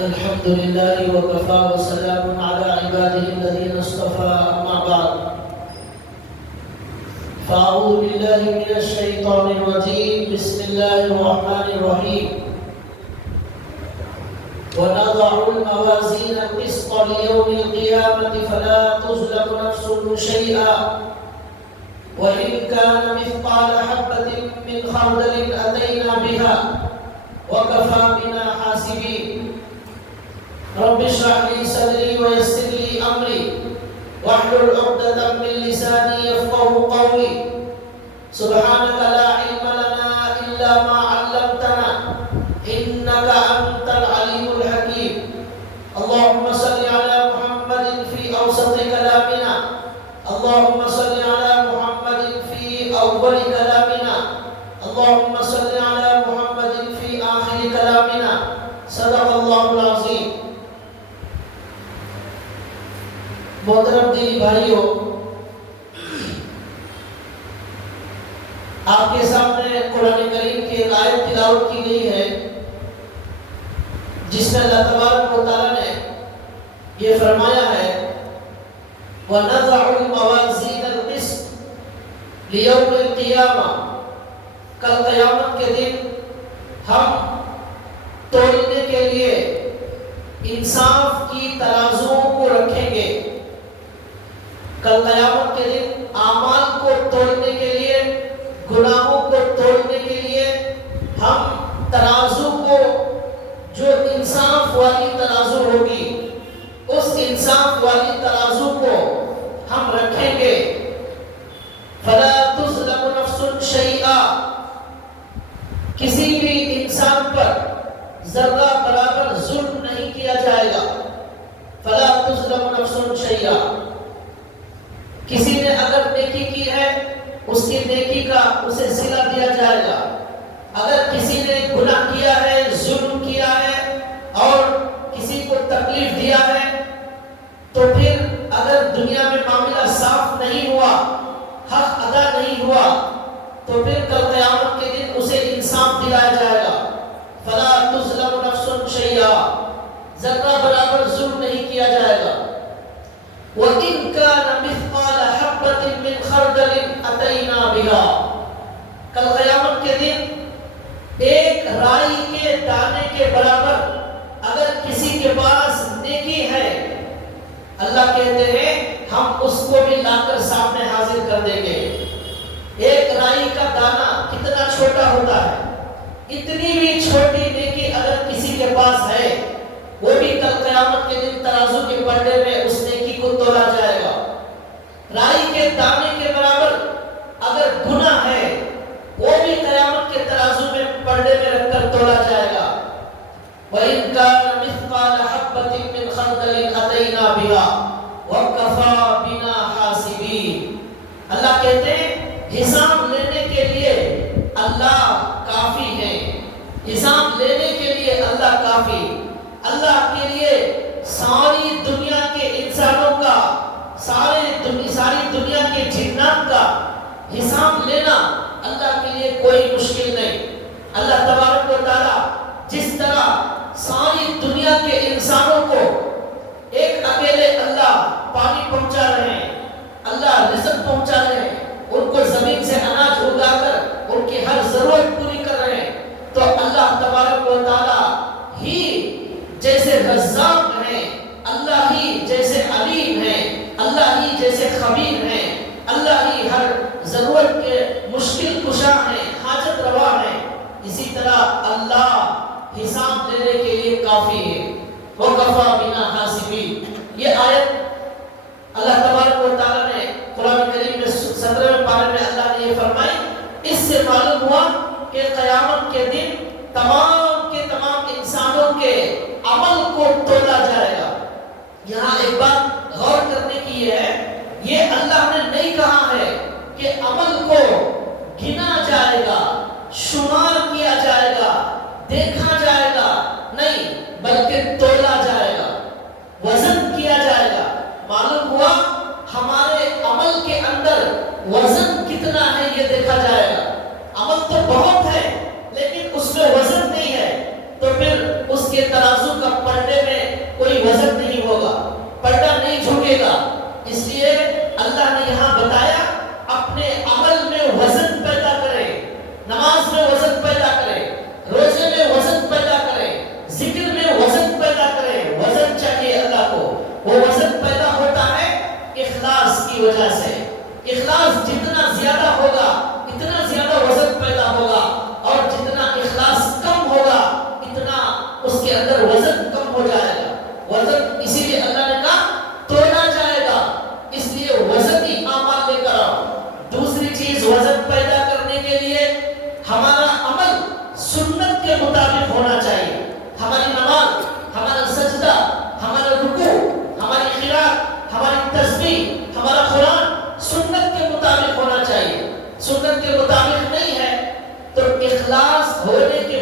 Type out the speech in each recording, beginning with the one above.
الحمد لله وكفى وسلام على عباده الذين اصطفى أما بعد فأعوذ بالله من الشيطان الرجيم بسم الله الرحمن الرحيم ونضع الموازين القسط ليوم القيامة فلا تظلم نفس شيئا وإن كان مثقال حبة من خردل أتينا بها وكفى بنا حاسبين رب اشرح لي صدري ويسر لي امري واحلل عقدة من لساني يفقهوا قولي سبحانك لا علم لنا الا ما علمتنا انك انت العليم الحكيم اللهم صل على محمد في اوسط كلامنا اللهم صل على محمد في اول كلامنا اللهم صل على محمد في آخر كلامنا صدق اللہ العظیم. محترم دینی بھائیوں، آپ کے سامنے قرآن کریم کی ایک آیت تلاوت کی گئی ہے جس میں اللہ تبارک و تعالیٰ نے یہ فرمایا ہے وَنَضَعُ الْمَوَازِينَ الْقِسْطَ لِيَوْمِ الْقِيَامَةِ، کل قیامت کے دن ہم تولنے کے لیے انصاف کی ترازوؤں کو رکھیں گے. کل قیامت کے دن اعمال کو تولنے کے لیے، گناہوں کو تولنے کے لیے ہم ترازو کو، جو انصاف والی ترازو ہوگی، اس انصاف والی ترازو کو ہم رکھیں گے. فَلَا تُظْلَمُ نَفْسٌ شَيْئًا، کسی بھی انسان پر ذرہ برابر ظلم نہیں کیا جائے گا. فلا تظلم نفس شیئا، کسی نے اگر نیکی کی ہے اس کی نیکی کا اسے صلہ دیا جائے گا. اگر کسی نے گناہ کیا ہے، ظلم کیا ہے اور کسی کو تکلیف دیا ہے، تو پھر اگر دنیا میں معاملہ صاف نہیں ہوا، حق ادا نہیں ہوا، تو پھر کل قیامت کے دن اسے انصاف دلایا جائے گا. فلا تظلم نفس شیئا، ذرہ برابر ظلم نہیں کیا جائے گا. وَإِن كَانَ مِثْقَالَ حَبَّةٍ مِّنْ خَرْدَلٍ أَتَيْنَا بِهَا، کل قیامت کے دن ایک رائی کے دانے کے برابر اگر کسی کے پاس نیکی ہے، اللہ کہتے ہیں ہم اس کو بھی لا کر سامنے حاضر کر دیں گے. ایک رائی کا دانہ کتنا چھوٹا ہوتا ہے، اتنی بھی چھوٹی نیکی اگر کسی کے پاس ہے، وہ بھی کل قیامت کے دن ترازو کے پلڑے میں اس نیکی کو تولا جائے گا. رائی کے دانے کے برابر اگر گناہ ہے، وہ بھی قیامت کے ترازو میں پلڑے میں رکھ کر تولا جائے گا. وَإِن كَانَ مِثْقَالَ حَبَّةٍ مِّنْ خَرْدَلٍ أَتَيْنَا بِهَا وَكَفَى بِنَا حَاسِبِينَ. اللہ کہتے ہیں حساب لینے کے لیے اللہ کافی ہے. حساب لینے کے لیے اللہ کافی. اللہ کے لیے ساری دنیا کے انسانوں کا، ساری دنیا کے جنات کا حساب لینا اللہ کے لیے کوئی مشکل نہیں. اللہ تبارک و تعالیٰ جس طرح ساری دنیا کے انسانوں کو ایک اکیلے اللہ پانی پہنچا رہے ہیں، اللہ رزق پہنچا رہے ہیں، ان کو زمین سے اناج اگا کر ان کی ہر ضرورت پوری کر رہے ہیں، تو اللہ تبارک و تعالیٰ ہی جیسے رزاق ہیں، اللہ ہی جیسے علیم ہیں، اللہ ہی جیسے خبیر ہیں، اللہ ہی ہر ضرورت کے مشکل کشا ہیں، حاجت روا ہیں. اسی طرح اللہ حساب لینے کے لیے کافی ہے. وَكَفَى بِنَا حَاسِبِينَ، یہ آیت اللہ تبارک و تعالیٰ نے قرآن کریم میں 17ویں پارے میں اللہ نے یہ فرمائی. اس سے معلوم ہوا کہ قیامت کے دن تمام کے تمام انسانوں کے عمل کو تولا جائے گا. یہاں ایک بات غور کرنے کی یہ ہے، یہ اللہ نے نہیں کہا ہے کہ عمل کو گنا جائے گا، شمار کیا جائے گا، دیکھا جائے گا، نہیں، بلکہ تولا جائے گا، وزن کیا جائے گا. معلوم ہوا ہمارے عمل کے اندر وزن کتنا ہے یہ دیکھا جائے گا. عمل تو بہت ہے لیکن اس میں وزن نہیں ہے، تو پھر اس کے ترازو کا پلڑے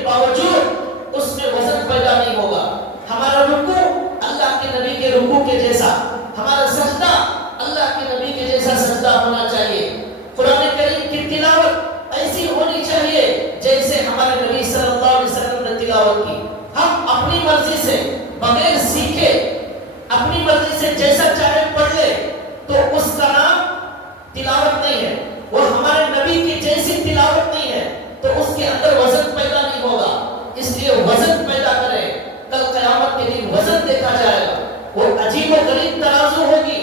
باوجود اس میں وزن پیدا نہیں ہوگا. ہمارا رکوع اللہ کے نبی کے رکوع کے جیسا، ہمارا سجدہ اللہ کے نبی کے جیسا سجدہ ہونا چاہیے. قرآن کریم کی تلاوت ایسی ہونی چاہیے جیسے ہمارے نبی صلی اللہ علیہ وسلم نے تلاوت کی. ہم اپنی مرضی سے بغیر سیکھے اپنی مرضی سے جیسا چاہے پڑھ لے تو اس کا نام تلاوت نہیں ہے. وہ ہمارے نبی کی جیسی تلاوت نہیں ہے تو اس کے اندر وزن پیدا نہیں ہوگا. اس لیے وزن پیدا کریں. کل قیامت کے دن وزن دیکھا جائے گا. وہ عجیب و غریب ترازو ہوگی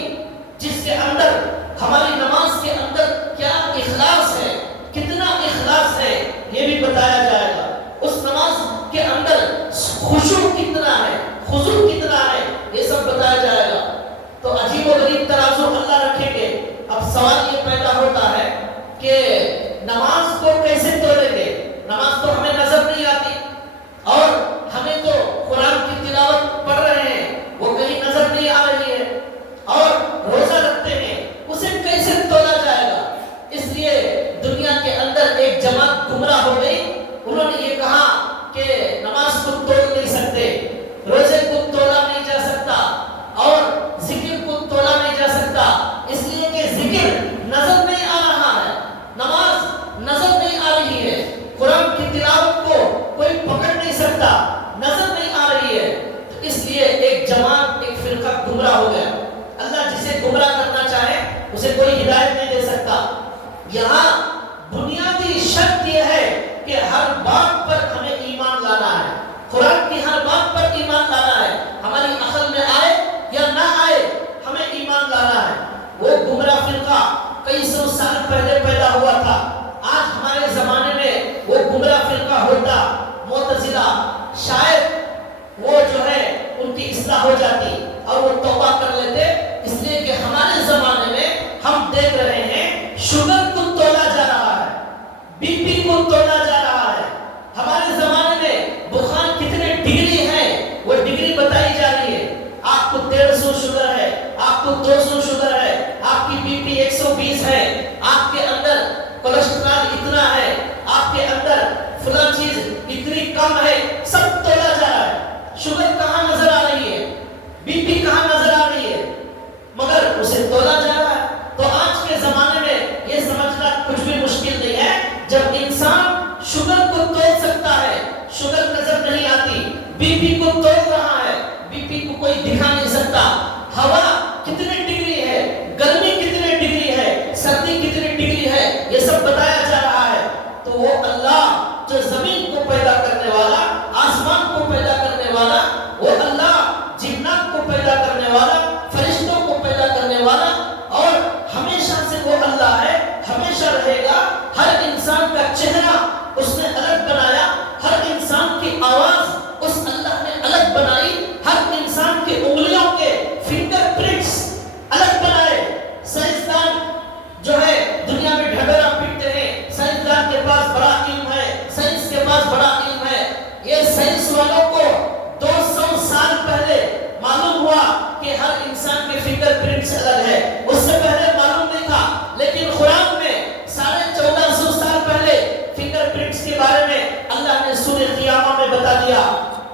جس کے اندر ہماری نماز کے اندر کیا اخلاص ہے، کتنا اخلاص ہے یہ بھی بتایا جائے گا. اس نماز کے اندر خشوع کتنا ہے، خضوع کتنا ہے، یہ سب بتایا جائے گا. تو عجیب و غریب ترازو اللہ رکھیں گے. اب سوال یہ پیدا ہوتا ہے کہ نماز کو کیسے توڑیں گے؟ نماز تو ہمیں نظر نہیں آتی اور ہمیں تو قرآن کی تلاوت پڑھ رہے ہیں وہ کہیں نظر نہیں آ رہی ہے اور روزہ رکھتے ہیں، اسے کیسے توڑا جائے گا؟ اس لیے دنیا کے اندر ایک جماعت گمراہ ہو گئی. انہوں نے یہ کہا کہ نماز کو توڑ نہیں سکتے، روزے کو توڑا نہیں جا سکتا اور ذکر کو توڑا نہیں جا سکتا، اس لیے کہ ذکر نظر نہیں آ رہا ہے، نماز نظر نہیں آ رہی ہے، قرآن کی تلاوت کو کوئی پکڑ نہیں سکتا، نظر نہیں آ رہی ہے. تو اس لیے ایک جماعت، ایک فرقہ گمراہ ہو گیا. اللہ جسے گمراہ کرنا چاہے اسے کوئی ہدایت نہیں دے سکتا. یہاں بنیادی شرط یہ ہے کہ ہر بات پر ہمیں ایمان لانا ہے. قرآن کی ہر بات پر ایمان لانا ہے. ہماری عقل میں آئے یا نہ آئے ہمیں ایمان لانا ہے. وہ گمراہ فرقہ کئی سو سال پہلے پیدا ہوا تھا. آج ہمارے زمانے میں وہ گمراہ فرقہ ہوتا معتزلہ، شاید وہ جو ہے ان کی اصلاح ہو جاتی اور وہ توبہ کر لیتے. اس لیے کہ ہمارے زمانے میں ہم دیکھ رہے ہیں شوگر کو تولا جا رہا ہے، بی پی کو تولا جا رہا ہے. ہمارے زمانے میں بخار کتنے ڈگری ہے وہ ڈگری بتائی جا رہی ہے. آپ کو 150 شوگر ہے، آپ کو 200 شوگر ہے، آپ کی بی پی 120 ہے، آپ کے اندر کولیسٹرول اتنا ہے، آپ کے اندر فلاں چیز اتنی کم ہے، سب تولا جا رہا ہے. شوگر کہاں نظر آ رہی ہے، بی پی کہاں نظر آ رہی ہے، مگر اسے تولا جا رہا ہے. تو آج کے زمانے میں یہ سمجھنا کچھ بھی مشکل نہیں ہے. جب انسان شوگر کو تول سکتا ہے، شوگر نظر نہیں آتی، بی پی کو تول رہا ہے، بی پی کو کوئی دکھا نہیں سکتا، ہوا کتنے ڈگری ہے، گرمی کتنے ڈگری ہے، سردی کتنے ڈگری ہے، یہ سب بتایا جا رہا ہے. تو وہ اللہ جو زمین کو پیدا کرنے والا، آسمان کو پیدا کرنے والا، وہ اللہ جنات کو پیدا کرنے والا، فرشتوں کو پیدا کرنے والا اور ہمیشہ سے وہ اللہ ہے، ہمیشہ رہے گا. ہر انسان کا چہرہ اس نے الگ بنایا، ہر انسان کی آواز اس اللہ نے الگ بنائی، ہر انسان کی انگلیوں کے فنگر پرنٹس الگ بنائے. سائنسدان جو ہے دنیا میں ڈھڈورا پیٹتے ہیں، سائنسدان کے پاس بڑا علم ہے، سائنس کے پاس بڑا علم ہے. یہ سائنس والوں کو 200 سال پہلے معلوم ہوا کہ ہر انسان کے فنگر پرنٹس الگ ہے. اس سے پہلے معلوم نہیں تھا، لیکن قرآن میں 1450 سال پہلے فنگر پرنٹس کے بارے میں اللہ نے سورہ قیامہ میں بتا دیا.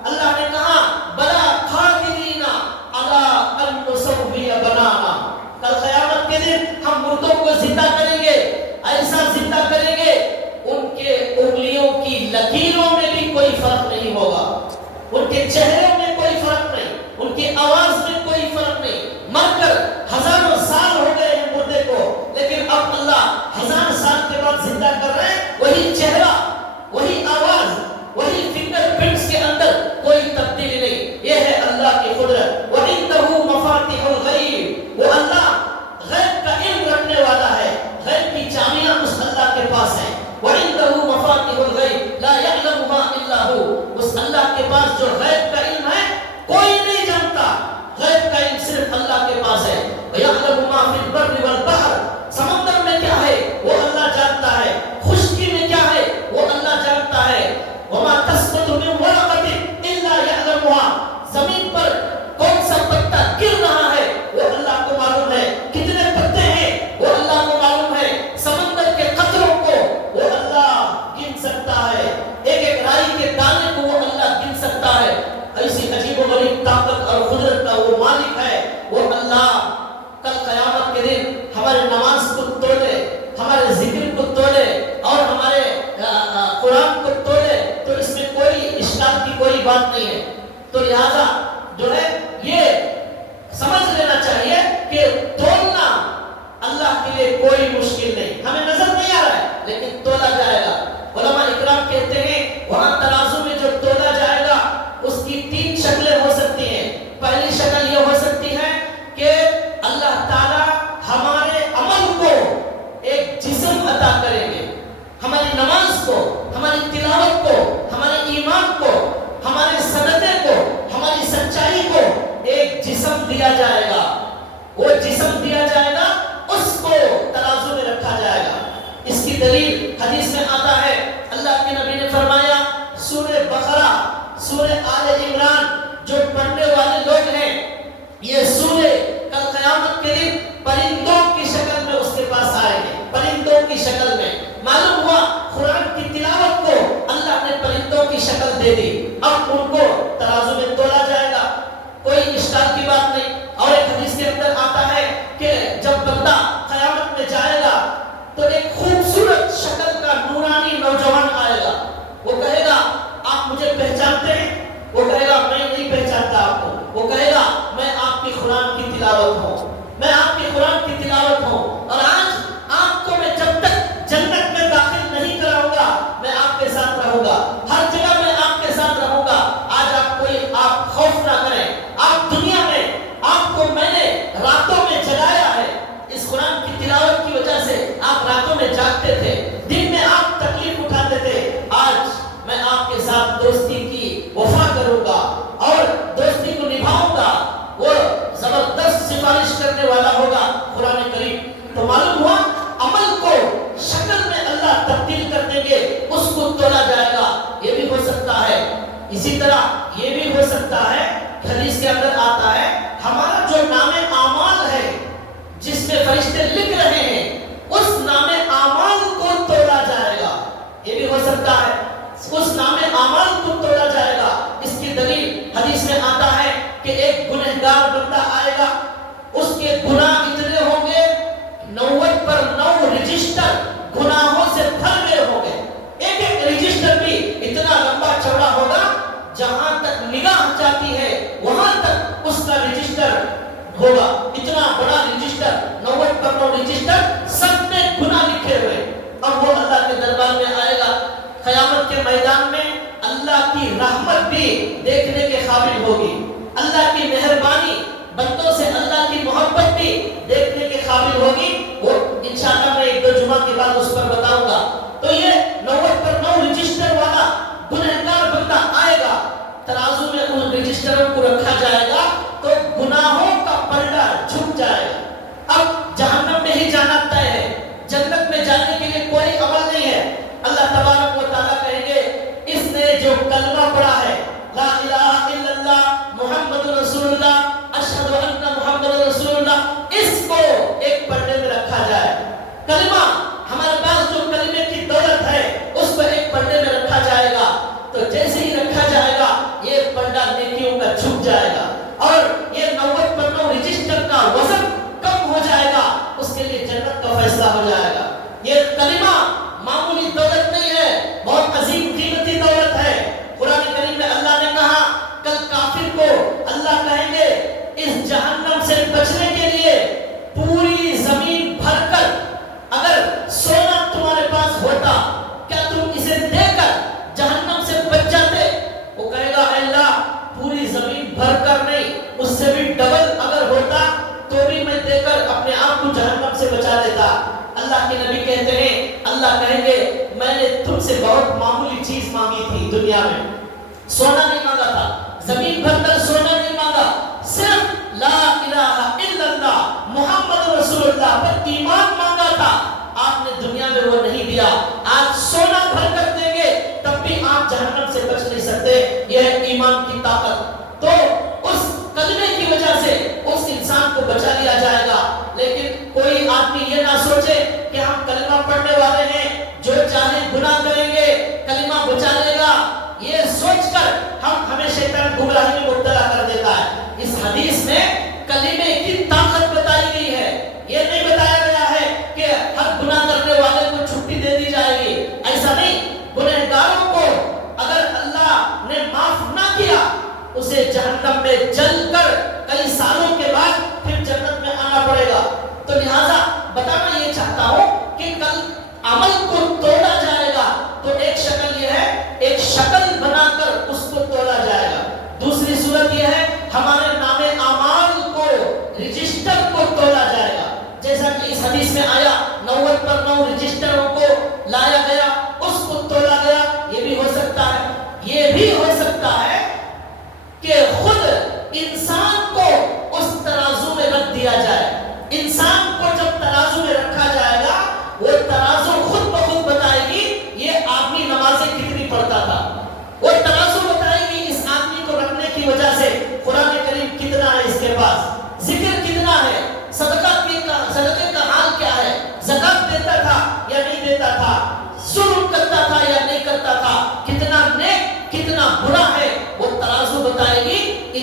اللہ نے کہا بلا قادرین علی ان نسوی بنانا. کل قیامت کے دن ہم مردوں کو زندہ کریں گے، ایسا زندہ کریں گے ان کے انگلیوں کی لکیروں میں بھی کوئی فرق نہیں ہوگا، ان کے چہروں میں کوئی فرق نہیں، ان کی آواز میں کوئی فرق نہیں. مر کر ہزاروں سال ہو گئے ہیں مردے کو، لیکن اب اللہ 1000 سال کے بعد زندہ کر رہے ہیں. وہی چہرہ، وہی آواز، وہی فنگر پرنٹس کے اندر کوئی تبدیلی نہیں. یہ ہے اللہ کی قدرت. وَعِندَهُ مَفَاتِحُ الْغَيْبِ. وہ اللہ غیب کا علم رکھنے والا ہے، غیب کی چابیاں اس اللہ کے پاس ہیں. وَعِندَهُ مَفَاتِحُ الْغَيْبِ لَا يَعْلَمُهَا إِلَّا هُوَ. اس اللہ کے پاس جو غیب کا علم ہے کوئی نہیں جانتا. کل قیامت کے دن ہمارے نماز کو تولے، ہمارے ذکر کو تولے اور ہمارے قرآن کو تولے، تو اس میں کوئی اشکال کی کوئی بات نہیں ہے۔ تو لہذا جو ہے یہ سمجھ لینا چاہیے کہ تولنا اللہ کے لیے کوئی مشکل نہیں، ہمیں نظر نہیں آ رہا ہے لیکن تولا جائے گا۔ علماء اکرام کہتے ہیں وہاں ترازو میں جو تولا جائے گا اس کی 3 شکلیں ہو سکتی ہیں۔ پہلی شکل یہ ہو سکتی ہے کہ اللہ تعالی ہمارے عمل کو ایک جسم عطا کریں گے، ہماری نماز کو، ہماری تلاوت کو، ہمارے ایمان کو، ہمارے صدقے کو، ہماری سچائی کو ایک جسم دیا جائے گا۔ وہ جسم دیا جائے گا، اس کو ترازو میں رکھا جائے گا۔ اس کی دلیل حدیث میں آتا ہے، اللہ کے نبی نے فرمایا سورہ بقرہ، سورہ آل عمران جو پڑھنے والے لوگ ہیں یہ سورہ کل قیامت کے دن پرندوں کی شکل میں اس کے پاس آئیں گے، پرندوں کی شکل میں۔ معلوم ہوا قرآن کی تلاوت کو اللہ نے پرندوں کی شکل دے دی، اب ان کو ترازو میں تولا جائے گا، کوئی اشکال کی بات نہیں۔ اور ایک حدیث کے اندر آتا ہے کہ جب بندہ قیامت میں جائے گا تو ایک خوبصورت شکل کا نورانی نوجوان آئے گا، وہ کہے گا آپ مجھے پہچانتے ہیں؟ وہ کہے گا میں نہیں پہچانتا آپ کو۔ وہ کہے گا میں آپ کی قرآن کی تلاوت ہوں، میں آپ کی قرآن کی تلاوت ہوں، اور آج آپ کو میں جب تک جنت میں داخل نہیں کراؤں گا میں آپ کے ساتھ رہوں گا، ہر جگہ میں آپ کے ساتھ رہوں گا۔ آج آپ خوف نہ کریں، آپ دنیا میں آپ کو میں نے راتوں میں جگایا ہے، اس قرآن کی تلاوت کی وجہ سے آپ راتوں میں جاگتے تھے، دن میں آپ تکلیف اٹھاتے تھے، آج میں آپ کے ساتھ دوستی کی وفا کروں گا اور دوستی کو نبھاؤں گا۔ وہ زبردست سفارش کرنے والا ہوگا قرآن کریم۔ تو معلوم ہوا عمل کو شکل میں اللہ تبدیل کر دیں گے، اس کو تولا جائے گا، یہ بھی ہو سکتا ہے۔ اسی طرح یہ بھی ہو سکتا ہے، حدیث کے اندر آتا ہے ہمارا جو نام اعمال ہے جس میں فرشتے لکھ رہے ہیں اس نام اعمال کو تولا جائے گا، یہ بھی ہو سکتا ہے، اس نام اعمال کو تولا جائے گا۔ اس کی دلیل حدیث میں آتا ہے کہ ایک گنہگار بندہ آئے گا، اس کے گناہ اتنے ہوں گے 90 پر 9 رجسٹر گناہوں سے بھر گئے ہوں گے، ایک ایک رجسٹر بھی اتنا لمبا چوڑا ہوگا جہاں تک نگاہ جاتی ہے وہاں تک اس کا رجسٹر ہوگا، اتنا بڑا رجسٹر 90 پر 9 رجسٹر، سب میں گناہ لکھے ہوئے۔ اب وہ اللہ کے دربار میں آئے گا، قیامت کے میدان میں اللہ کی رحمت بھی دیکھنے کے قابل ہوگی، اللہ کی مہربانی، بندوں سے اللہ کی محبت بھی دیکھنے کے قابل ہوگی۔ وہ انشاءاللہ میں 1-2 جمعہ کے بعد اس پر بتاؤں گا۔ تو یہ 90 پر 9 رجسٹر والا گنہگار بندہ آئے گا، ترازو میں ان رجسٹروں کو رکھا جائے گا تو گناہوں کا پلڑا جھک جائے گا۔ اب جہنم میں ہی جانا طے ہے، جنت میں جانے کے لیے کوئی عمل نہیں ہے۔ اللہ تبارک و تعالیٰ کہیں گے اس نے جو کلمہ پڑھا ہے لا الہ الا اللہ محمد رسول اللہ اشہد ان محمد رسول اللہ، اس کو ایک پردے میں رکھا جائے۔ کلمہ ہمارے پاس جو کلمے کی دولت ہے اس کو ایک پردے میں رکھا جائے گا، تو جیسے ہی رکھا جائے گا یہ پردہ نیکیوں کا جھک جائے گا اور یہ 90 پر 9 رجسٹر کا وزن کم ہو جائے گا، اس کے لیے جنت کا فیصلہ ہو جائے گا۔ یہ کلمہ معمولی دولت نہیں ہے، بہت عظیم قیمتی دولت ہے۔ قرآن کریم میں اللہ نے کہا کل کافر کو اللہ کہیں گے اس جہنم سے بچنے کے لیے پوری زمین بھر کر اگر سونا تمہارے پاس ہوتا کیا تم اسے دے کر جہنم سے بچ جاتے؟ وہ کہے گا اے اللہ پوری زمین بھر کر نہیں، اس سے بھی ڈبل اگر ہوتا تو بھی میں دے کر اپنے آپ کو جہنم سے بچا لیتا۔ اللہ کے نبی کہتے ہیں اللہ کہیں گے میں نے تم سے بہت معمولی چیز مانگی تھی، دنیا میں سونا نہیں مانگا تھا، زمین بھر کر سونا نہیں مانگا، صرف لا الہ الا اللہ محمد رسول اللہ پر ایمان مانگا تھا، آپ نے دنیا میں وہ نہیں دیا۔ آج سونا بھر کر دیں گے تب بھی آپ جہنم سے بچ نہیں سکتے، یہ ہے ایمان کی طاقت۔ تو اس کلمے کی وجہ سے اس انسان کو بچا لیا جائے گا۔ لیکن کوئی آدمی یہ نہ سوچے کہ ہم کلمہ پڑھنے والے ہیں جو چاہے گناہ کریں گے کلمہ بچا لے گا، یہ سوچ کر ہمیں شیطان گمراہی میں مبتلا کر دیتا ہے۔ اس حدیث میں کلمے کی طاقت بتائی گئی ہے،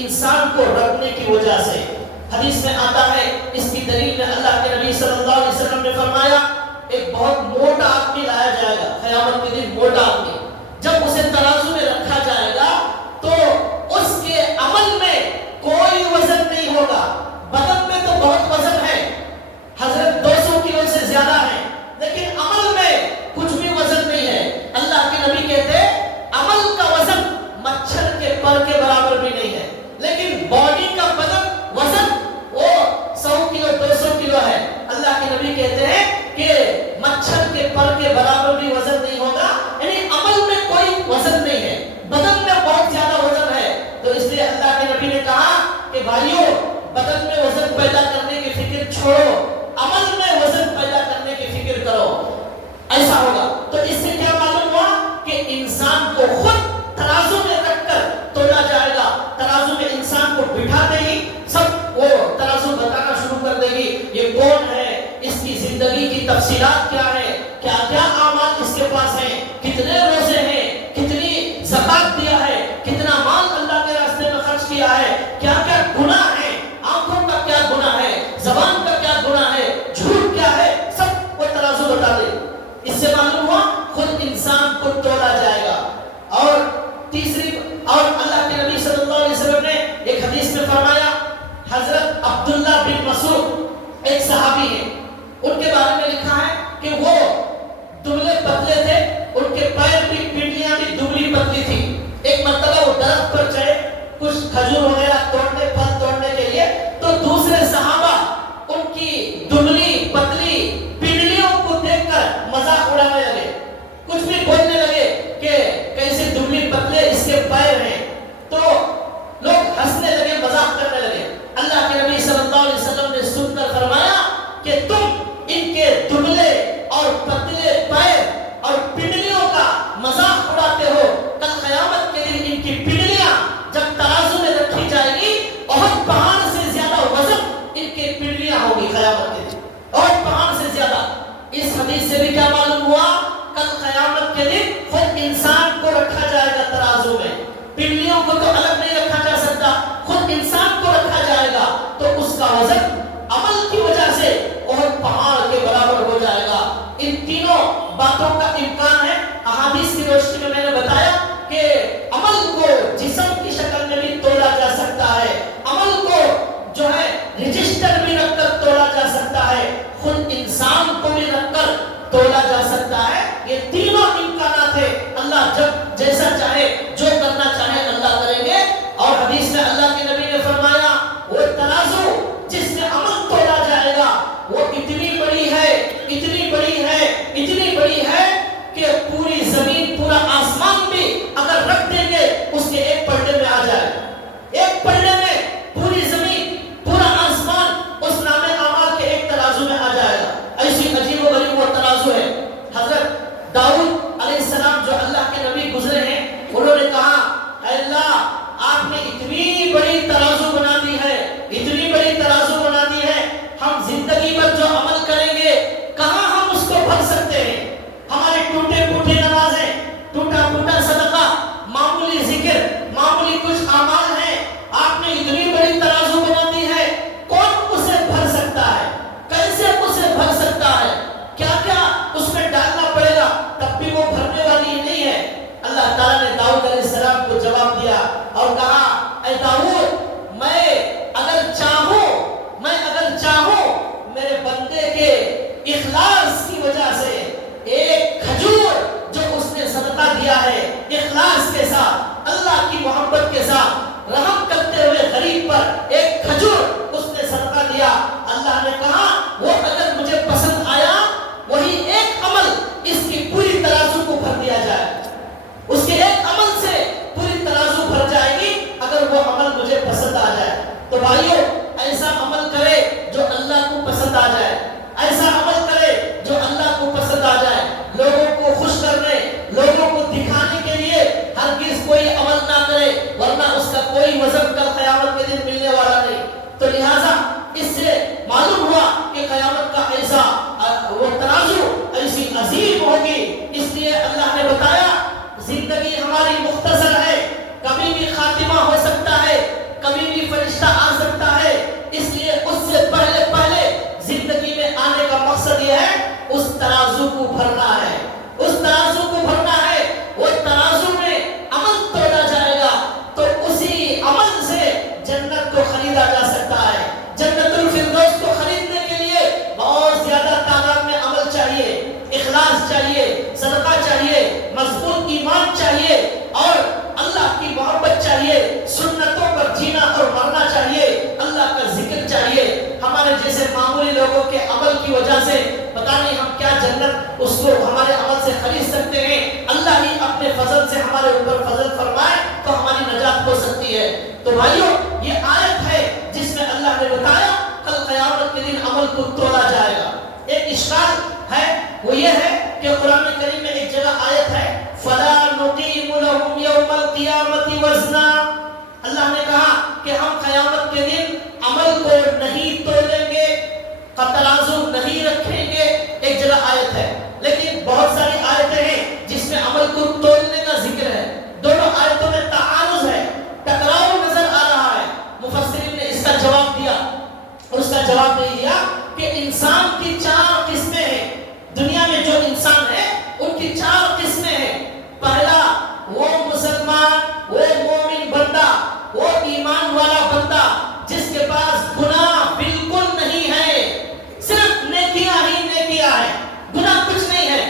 انسان کو رکھنے کی وجہ سے۔ حدیث میں آتا ہے، اس کی دلیل میں اللہ کے نبی صلی اللہ علیہ وسلم نے فرمایا ایک بہت موٹا آدمی لایا جائے گا قیامت کے دن، موٹا آدمی جب اسے ترازو میں رکھا جائے گا تو اس کے عمل میں کوئی وزن نہیں ہوگا۔ بدن میں تو بہت وزن ہے، حضرت 200 کلو سے زیادہ ہے، لیکن عمل میں کچھ بھی وزن نہیں ہے۔ اللہ کے نبی کہتے ہیں عمل کا وزن مچھر کے پر کے برابر بھی نہیں ہے، لیکن باڈی کا بدن وزن وہ 100 کلو 200 کلو ہے۔ اللہ کے نبی کہتے ہیں کہ مچھر کے پر کے برابر بھی وزن نہیں ہوگا، یعنی عمل میں کوئی وزن نہیں ہے، بدن میں بہت زیادہ وزن ہے۔ تو اس لیے اللہ کے نبی نے کہا کہ بھائیو بدن میں وزن پیدا کرنے کی فکر چھوڑو، عمل میں وزن پیدا کرنے کی فکر کرو، ایسا ہوگا۔ تو اس سے کیا معلوم ہوا کہ انسان کو خود ترازو میں رکھ کر تولا جائے گا۔ ترازو میں انسان کو بٹھاتے ہی سب وہ ترازو بتانا شروع کر دے گی، یہ کون ہے، اس کی زندگی کی تفصیلات کیا ہے، کیا کیا اعمال اس کے پاس ہیں، کتنے روزے ہیں، کتنی زکات دیا ہے، کتنا مال اللہ کے راستے میں خرچ کیا ہے، کیا کیا گناہ ہے، آنکھوں کا کیا گناہ ہے، زبان کا کیا گناہ ہے، جھوٹ کیا ہے، سب وہ ترازو بتا دے۔ اس سے معلوم ہوا خود انسان کو تولا جائے گا۔ اور تیسری، اور اللہ کے نبی صلی اللہ علیہ وسلم نے ایک حدیث میں فرمایا، حضرت عبداللہ بن مسعود ایک صحابی ہیں، ان کے بارے میں لکھا ہے کہ وہ دبلے پتلے تھے، ان کے پیر بھی پنڈلیاں بھی دبلی پتلی تھی۔ ایک مرتبہ وہ درخت پر چڑھے کچھ کھجور وغیرہ توڑنے، پھل توڑنے کے لیے، تو دوسرے صحابہ ان کی دبلی پتلی پنڈلیوں کو دیکھ کر مذاق اڑانے لگے، کچھ بھی بولنے لگے کہ کیسے دبلی پتلے اس کے پیر ہیں، تو لوگ ہنسنے لگے، مذاق کرنے لگے۔ اللہ کے نبی صلی اللہ علیہ وسلم نے سن کر فرمایا کہ تم ان کے دبلے اور پتلے پیر اور پنڈلیوں کا مذاق اڑاتے ہو، کل قیامت کے دن ان کی پنڈلیاں جب ترازو میں رکھی جائے گی، احد پہاڑ سے زیادہ وزن ان کی پنڈلیاں ہوگی قیامت کے دن، احد پہاڑ سے زیادہ۔ اس حدیث سے بھی کیا معلوم ہوا، کل قیامت کے دن خود انسان کو رکھا جائے گا ترازو میں، پنڈلیوں کو تو الگ نہیں رکھا جا سکتا، خود انسان کو رکھا جائے گا، تو اس کا وزن عمل کی وجہ سے احد پہاڑ کے برابر ہو جائے گا۔ ان تینوں باتوں کا امکان ہے۔ احادیث کی روشنی میں نے بتایا کہ عمل کو جسم کی شکل میں بھی تولا جا سکتا ہے، عمل کو جو ہے رجسٹر بھی رکھ کر تولا جا سکتا ہے، خود انسان کو بھی رکھ کر تولا جا سکتا ہے۔ یہ تینوں امکانات ہیں، اللہ جب جیسا چاہے، جو کرنا چاہے اللہ کریں گے۔ اور حدیث میں اللہ کے نبی نے فرمایا وہ ترازو جس میں عمل تولا جائے گا وہ اتنی بڑی ہے، اتنی بڑی ہے، اتنی بڑی ہے کہ پوری زمین، پورا آسمان بھی اگر رکھ دیں گے اس کے ایک پلڑے میں آ جائے، ایک پلڑے میں پوری زمین، پورا آسمان اس نامے اعمال کے ایک ترازو میں آ جائے گا۔ ایسی عجیب و غریب وہ ترازو ہے۔ حضرت داؤد علیہ السلام جو اللہ کے نبی گزرے ہیں، انہوں نے کہا اے اللہ آپ نے اتنی بڑی ترازو بنا دی ہے، اتنی بڑی ترازو بنا دی ہے، ہم زندگی بھر جو عمل کریں گے کہاں ہم اس کو بھر سکتے ہیں؟ ہمارے ٹوٹے پھوٹے نمازیں، ٹوٹا پھوٹا صدقہ، معمولی ذکر، معمولی کچھ اعمال ہیں، آپ نے اتنی بڑی ترازو بنا دی ہے، کون اسے بھر سکتا ہے؟ کیسے اسے بھر سکتا ہے؟ کیا کیا اس میں ڈالنا پڑے گا؟ تب بھی وہ بھرنے والی نہیں ہے۔ اللہ تعالیٰ نے داؤد علیہ السلام کو جواب دیا اور کہا اے داؤد میں اگر چاہوں میرے بندے کے اخلاص کی وجہ سے ایک کھجور جو اس نے صدقہ دیا ہے، اخلاص کے ساتھ، اللہ کی محبت کے ساتھ، رحم کرتے ہوئے غریب پر ایک کھجور اس نے صدقہ دیا، اللہ نے کہا وہ اگر مجھے پسند آیا وہی ایک عمل اس کی پوری ترازو کو بھر دیا جائے، اس کے ایک عمل سے پوری ترازو بھر جائے گی اگر وہ عمل مجھے پسند آ جائے۔ تو بھائیو ایسا عمل کرے جو اللہ کو پسند آ جائے، ایسا عمل کرے جو اللہ کو پسند آ جائے، لوگوں کو خوش کرنے، لوگوں کو دکھانے کے لیے ہرگز کوئی عمل نہ کرے، ورنہ اس کا کوئی وزن کل قیامت کے دن ملنے والا نہیں۔ تو لہٰذا اس سے معلوم ہوا کہ قیامت کا ایسا وہ ترازو ایسی عظیم ہوگی، اس لیے اللہ نے بتایا زندگی ہماری مختصر ہے، کبھی بھی خاتمہ ہو سکتا ہے، کبھی ہمارے اوپر فضل فرمائے تو ہماری نجات ہو سکتی ہے۔ تو بھائیوں یہ آیت ہے جس میں اللہ نے بتایا کل قیامت کے دن عمل کو تولا جائے گا۔ ایک اشکال ہے وہ یہ ہے کہ قرآن کریم میں ایک جگہ آیت ہے فَلَا نُقِيمُ لَهُمْ يَوْمَ الْقِيَامَةِ وَزْنًا، اللہ نے کہا کہ ہم قیامت کے دن عمل کو نہیں تولیں گے، ترازو نہیں رکھیں گے، ایک جگہ آیت ہے۔ لیکن بہت ساری آیتیں ہیں جس میں عمل کو تولنے کا ذکر ہے، دونوں آیتوں میں تعارض ہے، ٹکراؤ نظر آ رہا ہے۔ مفسرین نے اس کا جواب دیا اور اس کا جواب یہ دیا کہ انسان کی 4 قسمیں ہیں، دنیا میں جو انسان ہے ان کی 4 قسمیں ہیں۔ پہلا وہ مسلمان، وہ مومن بندہ، وہ ایمان والا بندہ جس کے پاس گناہ بالکل نہیں ہے، صرف نیکیاں ہی نیکیاں ہیں، گناہ کچھ نہیں ہے۔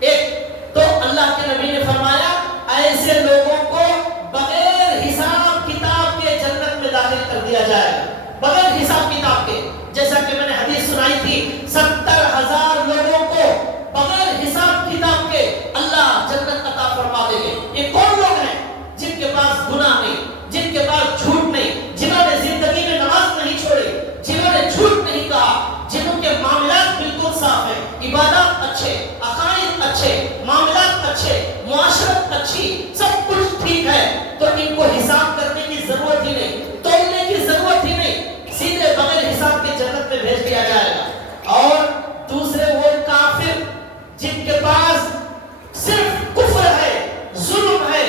ایک تو اللہ کے نبی نے فرمایا ایسے لوگوں کو بغیر حساب کتاب کے جنت میں داخل کر دیا جائے گا، بغیر حساب کتاب کے۔ جیسا کہ میں نے حدیث سنائی تھی 70,000 لوگوں کو بغیر حساب کتاب کے اللہ جنت عطا فرما دیں گے۔ یہ کون لوگ ہیں؟ جن کے پاس گناہ نہیں، جن کے پاس جھوٹ نہیں، جنہوں نے زندگی میں نماز نہیں چھوڑی، جنہوں نے جھوٹ نہیں کہا، جنہوں کے معاملات بالکل صاف ہیں، عبادات اچھے، عقائد اچھے، معاملات اچھے، معاشرت اچھی، سب کچھ ٹھیک ہے، تو ان کو حساب کرنے کی ضرورت ہی نہیں، تولنے کی ضرورت ہی نہیں، سیدھے بغیر حساب کے جنت میں بھیج دیا جائے گا۔ اور دوسرے وہ کافر جن کے پاس صرف کفر ہے، ظلم ہے،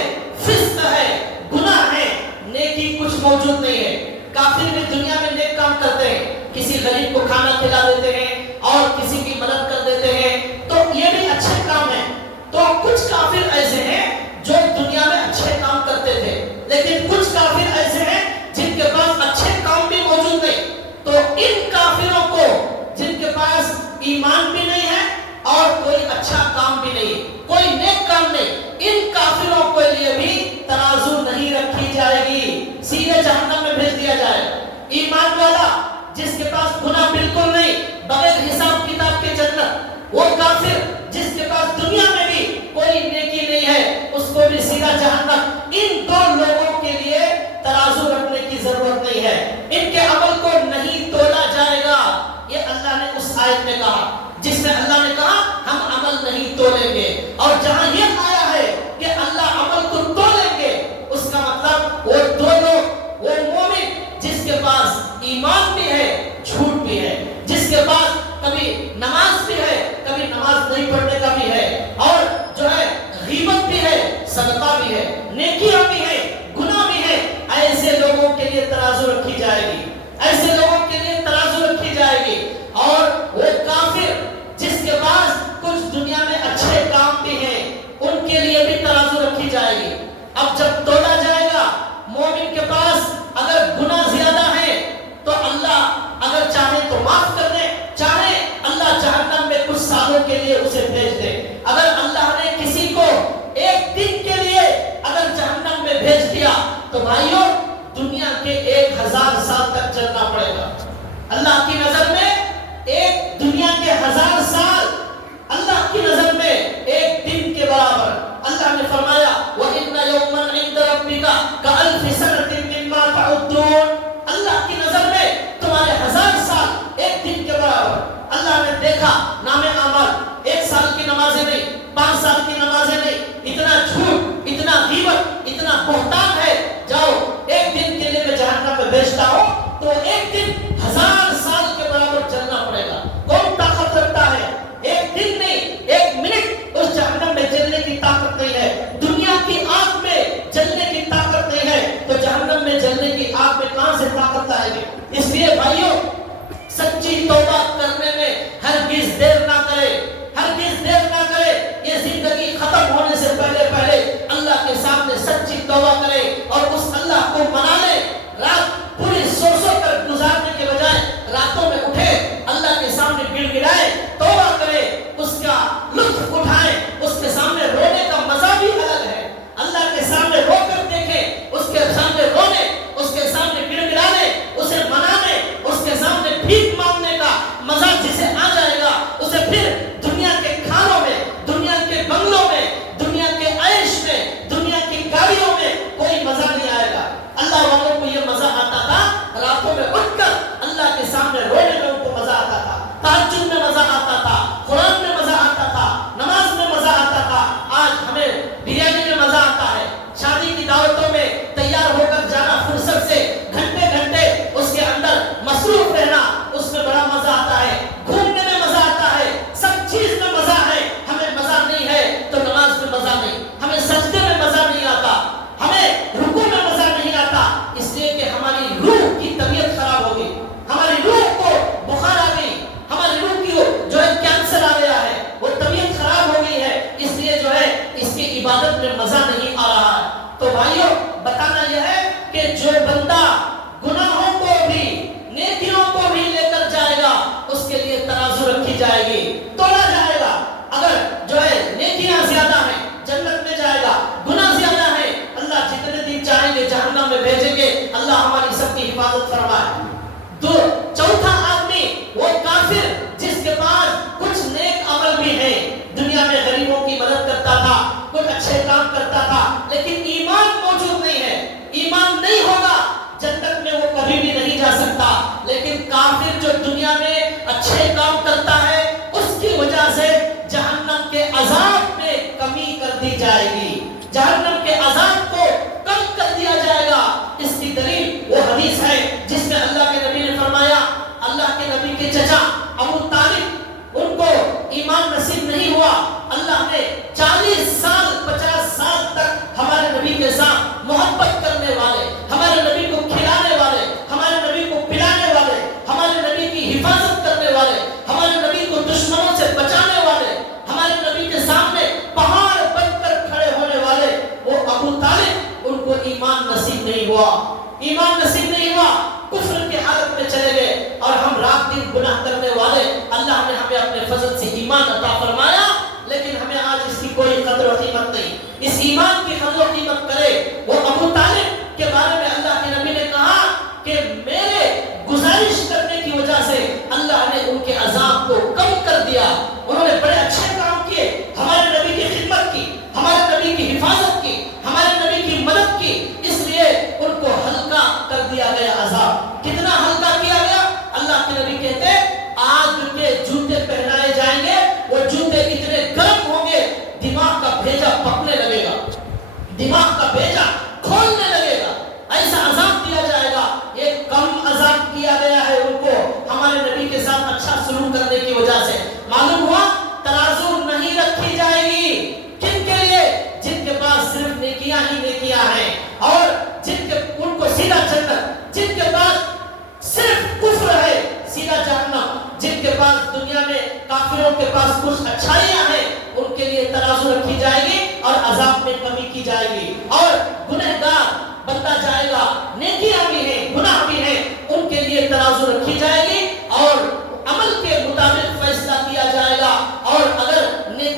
فسق ہے، گناہ ہے، نیکی کچھ موجود نہیں ہے۔ کافر بھی دنیا میں نیک کام کرتے ہیں، کسی غریب کو کھانا کھلا دیتے ہیں اور کسی کی مدد کر دیتے ہیں، تو یہ بھی اچھے کام ہیں۔ تو کچھ کافر ایسے ہیں جو دنیا میں اچھے کام کرتے تھے، لیکن کچھ کافر ایسے ہیں جن کے پاس اچھے کام بھی موجود نہیں۔ تو ان کافروں کو جن کے پاس ایمان بھی نہیں ہے اور کوئی اچھا کام بھی نہیں، کوئی نیک کام نہیں، ان کافروں کے لیے بھی ترازو نہیں رکھی جائے گی، سیدھے جہنم میں بھیج دیا جائے گا۔ ایمان والا جس کے پاس گناہ بالکل نہیں، بغیر حساب کتاب کے جنت، وہ کافر جس کے پاس دنیا میں بھی کوئی نیکی نہیں ہے، اس کو بھی سیدھا جہنم۔ ان 2 لوگوں کے لیے ترازو رکھنے کی ضرورت نہیں ہے، ان کے عمل کو نہیں تولا جائے گا۔ یہ اللہ نے اس آیت میں کہا جس میں اللہ نے کہا ہم عمل نہیں تولیں گے، اور جہاں یہ آیا ہے کہ اللہ عمل کو تولیں گے، اس کا مطلب وہ دونوں، وہ مومن جس کے پاس ایمان بھی ہے، جھوٹ بھی ہے، جس کے پاس کبھی نماز بھی ہے، کبھی نماز نہیں پڑھنے کا بھی ہے، اور جو ہے غیبت بھی ہے، صدقہ بھی ہے، نیکیاں بھی ہے، گناہ بھی ہے، ایسے لوگوں کے لیے ترازو رکھی جائے گی، ایسے لوگوں کے لیے ترازو رکھی جائے گی۔ اور وہ کافر جس کے پاس کچھ دنیا میں اچھے کام بھی ہیں، ان کے لیے بھی ترازو رکھی جائے گی۔ اب جب تولا جائے گا، مومن کے پاس اگر گناہ زیادہ ہے تو اللہ اگر چاہے تو معاف کر دے، چاہے اللہ جہنم میں کچھ سالوں کے لیے اسے بھیج دے۔ اگر اللہ نے کسی کو ایک دن کے لیے اگر جہنم میں بھیج دیا تو بھائیوں دنیا کے 1000 سال تک چلنا پڑے گا۔ اللہ کی نظر میں ایک دنیا کے 1000 سال اللہ کی نظر میں ایک دن کے برابر۔ اللہ نے فرمایا وَإِنَّ يَوْمًا عِندَ رَبِّكَ كَأَلْفِ سَنَةٍ مِّمَّا تَعُدُّونَ، اللہ کی نظر میں تمہارے 1000 سال ایک دن کے برابر۔ اللہ نے دیکھا نام اعمال، 1 سال کی نمازیں نہیں، 5 سال کی نمازیں نہیں، اتنا جھوٹ، اتنا غیبت، اتنا بہتان ہے، جاؤ ایک دن کے لیے میں جہنم میں بھیجتا ہوں، تو ایک دن 1000 سال کے برابر چلنا پڑے گا۔ کون طاقت رکھتا ہے؟ ایک دن نہیں، 1 منٹ اس جہنم میں جلنے کی طاقت نہیں ہے۔ دنیا کی آگ میں جلنے کی طاقت نہیں ہے، تو جہنم میں جلنے کی آگ میں کہاں سے طاقت آئے گی؟ اس لیے بھائیوں سچی توبہ کرنے میں ہرگز دیر نہ کرے، ہرگز دیر نہ کرے۔ یہ زندگی ختم ہونے سے پہلے پہلے اللہ کے سامنے سچی توبہ کرے اور اس اللہ کو منا لے۔ رات پوری سو کر گزارنے کے بجائے راتوں میں اٹھے، اللہ کے سامنے گڑ گڑائے، توبہ کرے، اس کا لطف اٹھائے۔ اس کے سامنے رونے کا مزہ بھی الگ ہے۔ اللہ کے سامنے رو کر دیکھے، اس کے سامنے رونے، اس کے سامنے گڑ گڑانے، اسے منانے، اس کے سامنے بھیک مانگنے کا تو بھائیوں بتانا یہ ہے کہ جو بندہ گناہوں کو بھی نیکیوں کو بھی لے کر جائے گا اس کے لیے ترازو رکھی جائے گی، تولا جائے گا۔ اگر جو ہے نیکیاں زیادہ ہیں جنت میں جائے گا، گناہ زیادہ ہیں اللہ جتنے دن چاہیں گے جہنم میں بھیجیں گے۔ اللہ ہماری سب کی حفاظت فرمائے۔ چوتھا آدمی وہ کافر جس کے پاس کچھ نیک عمل بھی ہیں، دنیا میں غریبوں کی مدد کرتا تھا، کچھ اچھے کام کرتا تھا، لیکن ایمان موجود نہیں ہے، ایمان نہیں ہوگا جنت میں وہ کبھی بھی نہیں جا سکتا۔ لیکن کافر جو دنیا میں اچھے کام کرتا ہے اس کی وجہ سے جہنم کے عذاب میں کمی کر دی جائے گی، جہنم کے عذاب کو کم کر دیا جائے گا۔ اس کی دلیل وہ حدیث ہے جس میں اللہ کے نبی نے فرمایا، اللہ کے نبی کے چچا ابو طالب ان کو ایمان نصیب نہیں ہوا، اللہ نے 40 سال 50 سال تک ہمارے نبی کے ساتھ محبت کرنے والے، ہمارے نبی کو کھلانے والے، ہمارے نبی کو پلانے والے، ہمارے نبی کی حفاظت کرنے والے، ہمارے نبی کو دشمنوں سے بچانے والے، ہمارے نبی کے سامنے پہاڑ بن کر کھڑے ہونے والے وہ ابو طالب، ان کو ایمان نصیب نہیں ہوا، ایمان نصیب نہیں ہوا، کفر کی حالت میں چلے گئے۔ اور ہم رات دن گناہ کرنے والے، اللہ نے ہمیں اپنے فضل سے ایمان عطا فرمایا، لیکن ہمیں آج اس کی کوئی قدر و قیمت نہیں۔ اس ایمان کی قدر و قیمت کرے۔ وہ ابو طالب کے بارے میں اللہ کے نبی نے کہا کہ میرے گزارش کرنے کی وجہ سے اللہ نے ان کے عذاب کو کم کر دیا، انہوں نے بڑے اچھے کام کیے، ہمارے نبی کی خدمت کی، ہمارے نبی کی حفاظت کی، ہمارے نبی کی مدد کی، اس لیے ان کو ہلکا کر دیا گیا عذاب۔ کتنا ہلکا کیا گیا؟ اللہ کے نبی کہتے آگ کے جوتے پہنائے جائیں گے، وہ جوتے اتنے گرم ہوں گے دماغ کا بھیجا پکنے لگے گا، دماغ کا بھیجا کھولنے لگے گا، ایسا عذاب دیا جائے گا۔ ایک کم عذاب کیا گیا ہے ان کو ہمارے نبی کے ساتھ اچھا سلوک کرنے کی وجہ سے۔ معلوم ہوا ترازو نہیں رکھی جائے گی، کن کے لیے؟ جن کے پاس صرف نیکیاں ہی نیکیاں ہیں، اور جن کے ان کو سیدھا جنت، جن کے پاس صرف کفر ہے سیدھا جہنم، جن کے پاس دنیا میں کافروں کے پاس کچھ اچھائیاں ہیں ان کے لیے ترازو رکھی جائے گی اور عذاب میں کمی کی جائے گی۔ اور گنہگار بندہ جائے گا، نیکیاں بھی ہیں گناہ بھی ہیں، ان کے لیے ترازو رکھی جائے گی اور عمل کے مطابق فیصلہ کیا جائے گا۔ اور اگر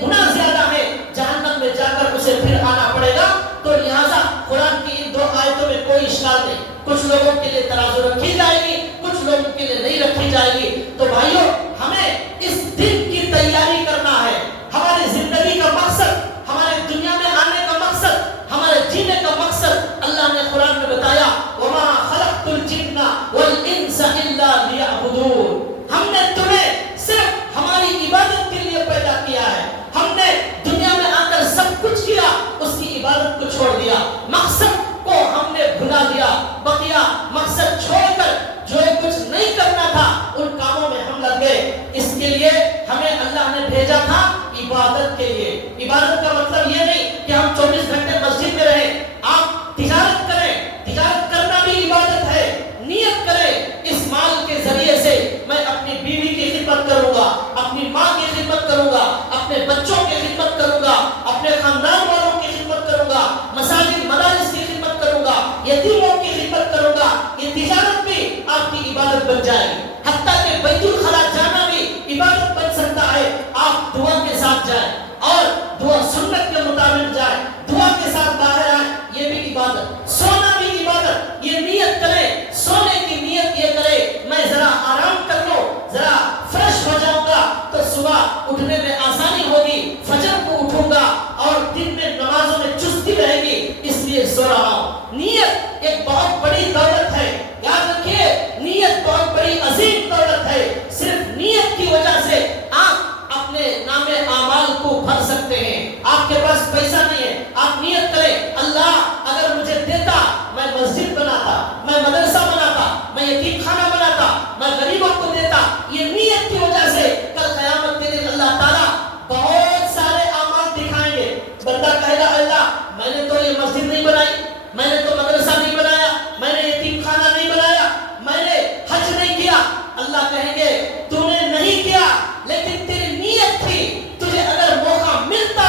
گناہ زیادہ ہے جہنم میں جا کر اسے پھر آنا پڑے گا۔ تو لہٰذا قرآن کی ان 2 آیتوں میں کوئی اشکال نہیں، کچھ لوگوں کے لیے ترازو رکھی جائے گی، کچھ لوگوں کے لیے نہیں رکھی جائے گی۔ تو بھائیوں ہمیں اس دن کی تیاری کرنا ہے۔ ہماری زندگی کا مقصد، ہمارے دنیا میں آنے کا مقصد، ہمارے جینے کا مقصد اللہ نے قرآن میں بتایا، وَمَا خَلَقْتُ الْجِنَّ وَالْإِنسَ إِلَّا لِيَعْبُدُونِ۔ ہم نے تمہیں صرف ہماری عبادت کے لیے پیدا کیا ہے، ہم نے دنیا میں آ کر سب کچھ کیا، اس کی عبادت کو چھوڑ دیا، مقصد کو ہم نے بھلا دیا، بقیہ مقصد چھوڑ کر جو کچھ نہیں کرنا تھا ان کاموں میں ہم لگ گئے۔ اس کے لیے ہمیں اللہ نے بھیجا تھا عبادت کے لیے۔ عبادت کا مطلب یہ نہیں کہ ہم 24 گھنٹے مسجد میں رہیں۔ آپ تجارت کریں، تجارت کرنا بھی عبادت ہے، نیت کریں اس مال کے ذریعے سے میں اپنی بیوی کی خدمت کروں گا، اپنی ماں کی خدمت کروں گا، اپنے بچوں کی خدمت کروں گا، اپنے خاندان والوں کی خدمت کروں گا، مساجد مدارس کی خدمت کروں گا، یتیموں کی خدمت کروں گا۔ یہ تجارت بھی آپ کی عبادت بن جائے گی، حتیٰ کہ بیت الخلا جانا بھی عبادت بن سکتا ہے۔ آپ دعا کے ساتھ جائیں اور دعا سنت کے مطابق جائیں، دعا کے ساتھ باہر آئیں، یہ بھی عبادت۔ سونا بھی عبادت، یہ نیت کریں، سونے کی نیت یہ کرے میں ذرا آرام کر لوں، ذرا فریش ہو جاؤں گا تو صبح اٹھنے میں آسانی ہوگی، فجر کو اٹھوں گا اور دن میں نمازوں میں چستی رہے گی، اس لیے سو رہا ہوں۔ نیت ایک بہت بڑی دولت ہے، یاد رکھیے نیت بہت بڑی عظیم دولت ہے۔ صرف نیت کی وجہ سے آپ اپنے نام اعمال کو بھر سکتے ہیں۔ آپ کے پاس پیسہ نہیں ہے، آپ نیت کریں اللہ اگر مجھے دیتا میں مسجد بناتا، میں مدرسہ بناتا، میں یتیم خانہ بناتا، میں غریبوں کو دیتا۔ یہ نیت کی وجہ سے کل قیامت کے دن اللہ تعالیٰ بہت سارے اعمال دکھائیں گے۔ بندہ کہے گا اللہ میں نے تو یہ مسجد نہیں بنائی، میں نے تو مدرسہ نہیں بنایا، میں نے یتیم خانہ نہیں بنایا، میں نے حج نہیں کیا۔ اللہ کہیں گے تو نے نہیں کیا لیکن تیری نیت تھی، تجھے اگر موقع ملتا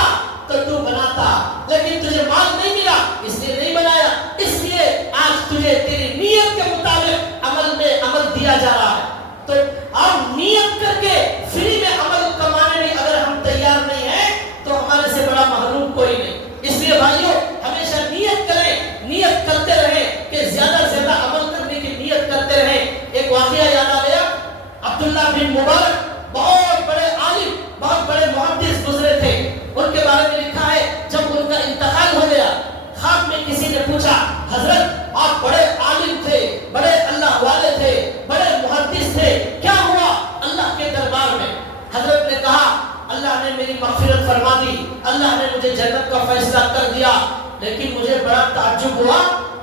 تو تو بناتا، لیکن تجھے مال نہیں ملا اس لیے نہیں بن مبارک بہت بڑے عالم، بہت بڑے محدث گزرے تھے. ان کے بارے میں لکھا ہے جب ان کا انتقال ہو گیا، خواب میں کسی نے پوچھا حضرت آپ بڑے عالم تھے، بڑے اللہ والے تھے، بڑے محدث تھے، کیا ہوا اللہ کے دربار میں؟ حضرت نے کہا اللہ نے میری مغفرت فرما دی، اللہ نے مجھے جنت کا فیصلہ کر دیا. لیکن مجھے بڑا تعجب ہوا،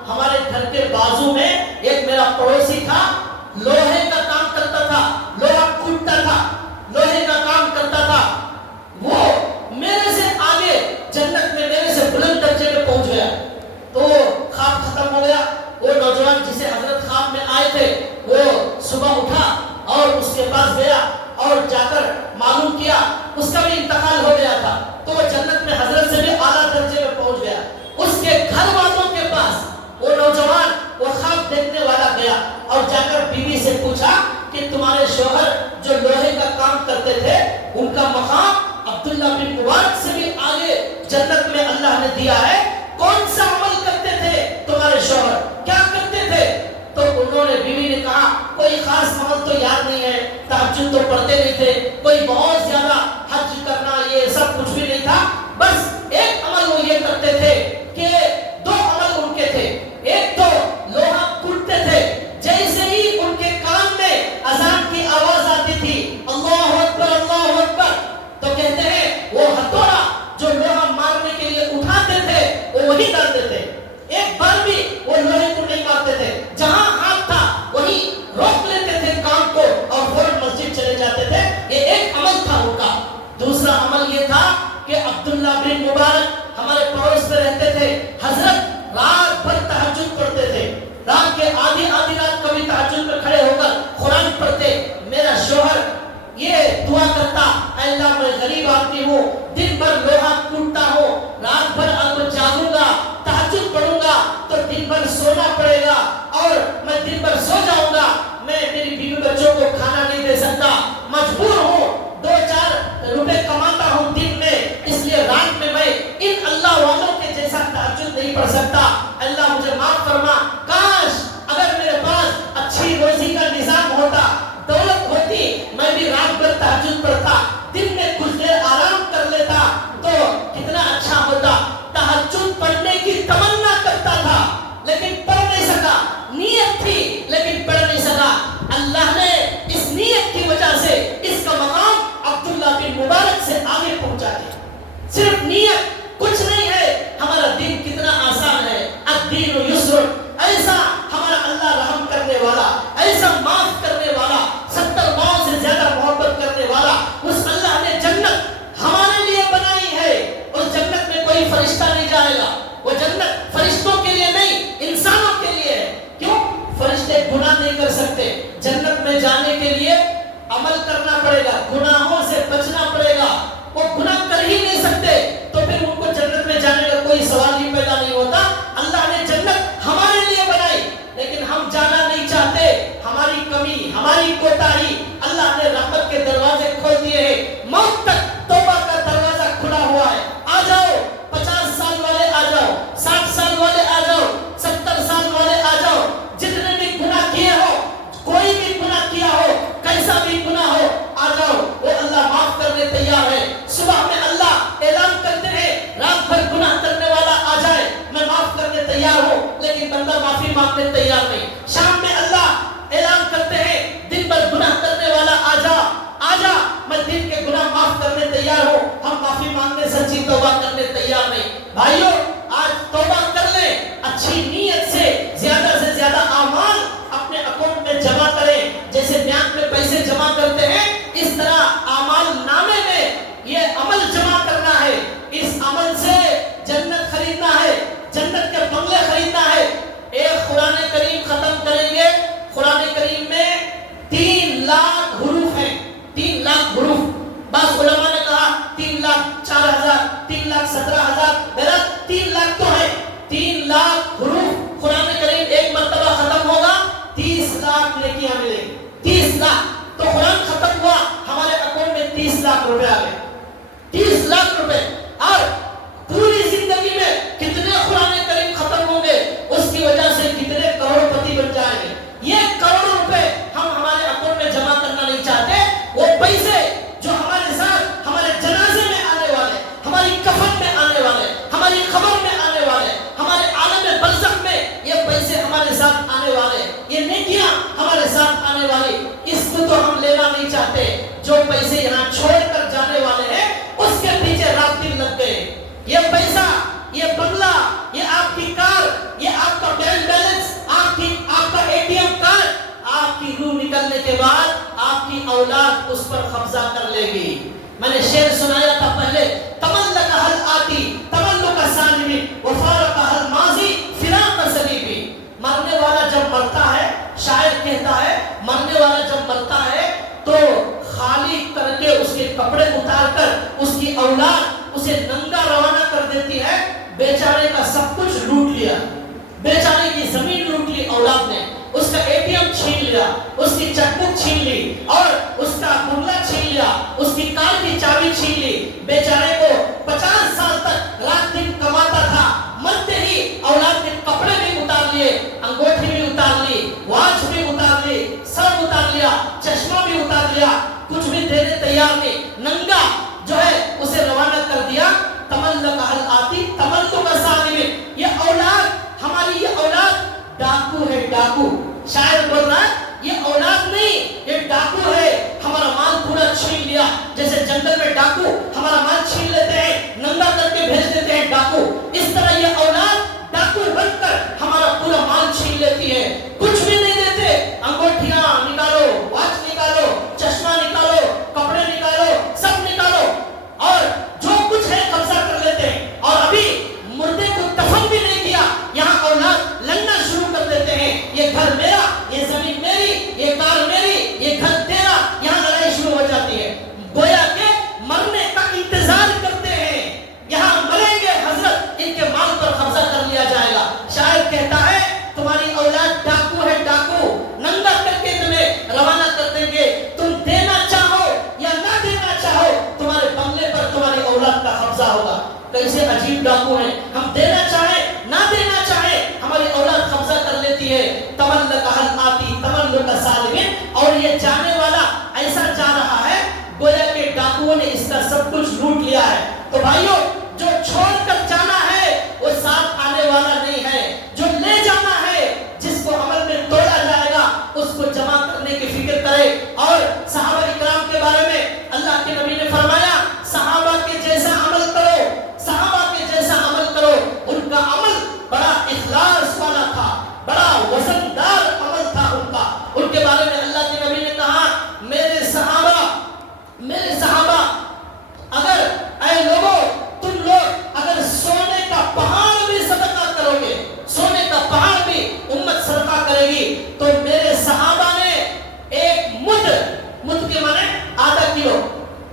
ہمارے گھر کے بازو میں ایک میرا پڑوسی تھا، لوہے کا کام کرتا تھا، لوہا کوٹتا تھا، لوہے کا کام کرتا تھا. وہ میرے سے آگے جنت میں میرے سے بلند درجے میں پہنچ گیا. تو خواب ختم ہو گیا. وہ نوجوان جسے حضرت خواب میں آئے تھے وہ صبح اٹھا اور اس کے پاس گیا اور جا کر معلوم کیا اس کا بھی انتقال ہو گیا تھا. تو وہ جنت میں حضرت سے بھی اعلیٰ درجے میں پہنچ گیا. اس کے گھر والوں کے پاس وہ نوجوان وہ خواب دیکھنے والا گیا اور جا کر بیوی سے پوچھا کہ تمہارے شوہر جو لوہے کا کام کرتے تھے ان کا مقام عبداللہ بن مبارک سے بھی آگے جنت میں اللہ نے دیا ہے، کون سا عمل کرتے تھے تمہارے شوہر، کیا کرتے تھے؟ تو انہوں نے بیوی نے کہا کوئی خاص عمل تو یاد نہیں ہے، تہجد تو پڑھتے نہیں تھے، کوئی بہت زیادہ حج کرنا یہ سب کچھ بھی نہیں تھا، بس ایک عمل وہ یہ کرتے تھے کہ دو عمل ان کے تھے. ایک تو لوہا کوٹتے تھے، جیسے ہی ان کے کان میں اذان کی آواز آتی تھی اللہ اکبر اللہ اکبر، تو کہتے ہیں وہ ہتھوڑا جو لوہا مارنے کے لیے اٹھاتے تھے وہ وہی ڈال دیتے. ایک بار بھی وہ لوہے کو نہیں مارتے تھے، جہاں ہاتھ تھا وہی روک لیتے تھے کام کو اور فوراً مسجد چلے جاتے تھے. یہ ایک عمل تھا ان کا. دوسرا عمل یہ تھا کہ عبداللہ بن مبارک ہمارے پڑوس میں رہتے تھے. حضرت رات بھر تہجد پڑھتے تھے، رات کے آدھی رات کبھی تہجد میں کھڑے ہو کر قرآن پڑھتے. میرا شوہر یہ دعا کرتا اے اللہ میں غریب آدمی ہوں، دن بھر لوہا کوٹتا ہوں، رات بھر اب جاگوں گا تہجد پڑھوں گا تو دن بھر سونا پڑے گا اور میں دن بھر سو جاؤں گا، میں میری بیوی بچوں کو کھانا نہیں دے سکتا، مجبور ہوں، 2-4 روپے کماتا ہوں دن میں، اس لیے رات میں ان اللہ والوں کے جیسا تہجد نہیں پڑھ سکتا. اللہ مجھے معاف فرما. کاش اگر میرے پاس اچھی روزی کا نظام ہوتا، دولت ہوتی، میں بھی رات بھر تہجد پڑھتا، دن میں کچھ دیر آرام کر لیتا تو کتنا اچھا ہوتا. تہجد پڑھنے کی تمنا کرتا تھا لیکن پڑھ نہیں سکا، نیت تھی لیکن پڑھ نہیں سکا. اللہ نے اس نیت کی وجہ سے اس کا مقام عبداللہ بن مبارک سے آگے پہنچا دیا. صرف نیت کچھ نہیں ہے. ہمارا دین کتنا آسان ہے. الدین یسر، ایسا ہمارا اللہ رحم کرنے والا، ایسا معاف کرنے والا، 70 ماؤں سے زیادہ محبت کرنے والا. اس اللہ نے جنت ہمارے لیے بنائی ہے. اس جنت میں کوئی فرشتہ نہیں جائے گا، وہ جنت فرشتوں کے لیے نہیں انسانوں کے لیے ہے. کیوں؟ فرشتے گناہ نہیں کر سکتے. جنت میں جانے کے لیے عمل کرنا پڑے گا، گناہوں سے بچنا پڑے گا. وہ گناہ کر ہی نہیں سکتے تو پھر ان کو جنت میں جانے کا کوئی سوال ہی پیدا نہیں ہوتا. اللہ نے جنت ہمارے لیے بنائی لیکن ہم جانا نہیں چاہتے. ہماری کمی، ہماری کوتاہی، اللہ نے رحمت کے دروازے کھول دیے ہیں. موت تک توبہ کا دروازہ کھلا ہوا ہے. آ جاؤ، 50 سال والے آ جاؤ، 60 سال والے آ جاؤ، 70 سال والے آ جاؤ. جتنے بھی گناہ کیے ہو، کوئی بھی گناہ کیا ہو، کیسا بھی گناہ ہو، آ جاؤ، وہ اللہ معاف کرنے تیار ہے. صبح میں اللہ اعلان کرتے ہیں رات بھر گناہ کرنے والا آ جائے میں معاف کرنے تیار ہوں، لیکن بندہ معافی مانگنے تیار نہیں. شام میں اللہ اعلان کرتے ہیں دن بھر گناہ کرنے والا آ جا میں دن کے گناہ معاف کرنے تیار ہوں. ہم معافی مانگنے سچی توبہ کرنے تیار نہیں. بھائیوں آج توبہ کر لیں، اچھی نیت سے زیادہ اعمال اپنے اکاؤنٹ میں جمع کریں. جیسے بینک میں پیسے جمع کرتے ہیں اس طرح اعمال نامے میں یہ عمل جمع کرنا ہے. اس عمل سے جنت خریدنا ہے، جنت کے بنگلے خریدنا ہے. ایک قرآن کریم ختم کریں گے. قرآن کریم میں 3 لاکھ حروف ہیں، 3 لاکھ حروف. بعض علماء نے کہا 3,04,000، 3,17,000، میرا 3 لاکھ تو ہے. 3 لاکھ حروف اولاد اس پر قبضہ کر لے گی. میں نے شعر سنایا تھا پہلے, تملک حل آتی تملک سالمی وفارق حل ماضی فراق سلیبی. مرنے والا جب مرتا ہے, شاعر کہتا ہے مرنے والا جب مرتا ہے تو خالی کر کے اس کے کپڑے اتار کر اس کی اولاد اسے ننگا روانہ کر دیتی ہے. بیچارے کا سب کچھ لوٹ لیا, بیچارے کی زمین لوٹ لی اولاد نے, اس کا اے ٹی ایم چھین لیا, اس کی چیک بک چھین لی, اور اس کا بنگلہ چھین لیا, اس کی کار کی چابی چھین لی. بیچارے کو 50 سال تک رات دن کماتا تھا, مرتے ہی اولاد کے کپڑے بھی اتار لیے, انگوٹھی بھی اتار لی, واچ بھی اتار لی, سر اتار لیا, چشمہ بھی اتار لیا, کچھ بھی دینے تیار نہیں, ننگا جو ہے اسے روانہ کر دیا. تملک حل آتی تملک سالمی. یہ اولاد, ہماری یہ اولاد ڈاکو ہے, ڈاکو. شاعر بول رہا ہے یہ اولاد نہیں, یہ ڈاکو ہے, ہمارا مال پورا چھین لیا. جیسے جنگل میں ڈاکو ہمارا مال چھین لیتے ہیں, ننگا کر کے بھیج دیتے ہیں ڈاکو, اس طرح یہ اولاد ڈاکو بن کر ہمارا پورا مال چھین لیتی ہے. کچھ بھی نہیں دیتے, انگوٹھیاں نکالو, واچ نکالو, چشمہ نکالو, کپڑے نکالو, سب نکالو, اور جو کچھ ہے قبضہ کر لیتے ہیں. اور ابھی مردے کو دفن بھی نہیں کیا, یہاں اولاد لڑنا شروع کر دیتے ہیں, یہ گھر میرا, یہ زمین میری, یہ کار میری, یہ گھر تیرا. یہاں لڑائی شروع ہو جاتی ہے. گویا کہ مرنے کا انتظار کرتے ہیں, یہاں مریں گے حضرت, ان کے مال پر قبضہ کر لیا جائے گا. شاعر کہتا ہے تمہاری اولاد ڈاکو ہے, ڈاکو, ننگا کر کے تمہیں روانہ کر دیں گے. تم دینا چاہو یا نہ دینا چاہو, تمہارے بنگلے پر تمہاری اولاد کا قبضہ ہوگا. کیسے عجیب ڈاکو ہیں, ہم دینا چاہیں نہ دینا چاہیں ہماری اولاد قبضہ کر لیتی ہے. تملک حل آتی تملک سالمین. اور یہ جانے والا ایسا جا رہا ہے گویا کہ ڈاکوؤں نے اس کا سب کچھ لوٹ لیا ہے. تو بھائیو, جو چھوڑ کر جانا ہے وہ ساتھ آنے والا نہیں ہے, جو لے جانا ہے, جس کو عمل میں توڑا جائے گا, اس کو جمع کرنے کی فکر کرے. اور صحابہ اکرام کے بارے میں اللہ کے نبی نے فرمایا صحابہ کے جیسا عمل کرو, صحابہ کے جیسا عمل کرو. ان کا عمل بڑا اخلاص والا تھا, بڑا وزندار عمل تھا ان کا. ان کے بارے میں اللہ کے نبی نے کہا میرے صحابہ اگر اے لوگوں, تم لوگ اگر سونے کا پہاڑ بھی صدقہ کرو گے, سونے کا پہاڑ بھی امت صدقہ کرے گی, تو میرے صحابہ نے ایک مد کے معنی آدھا کلو,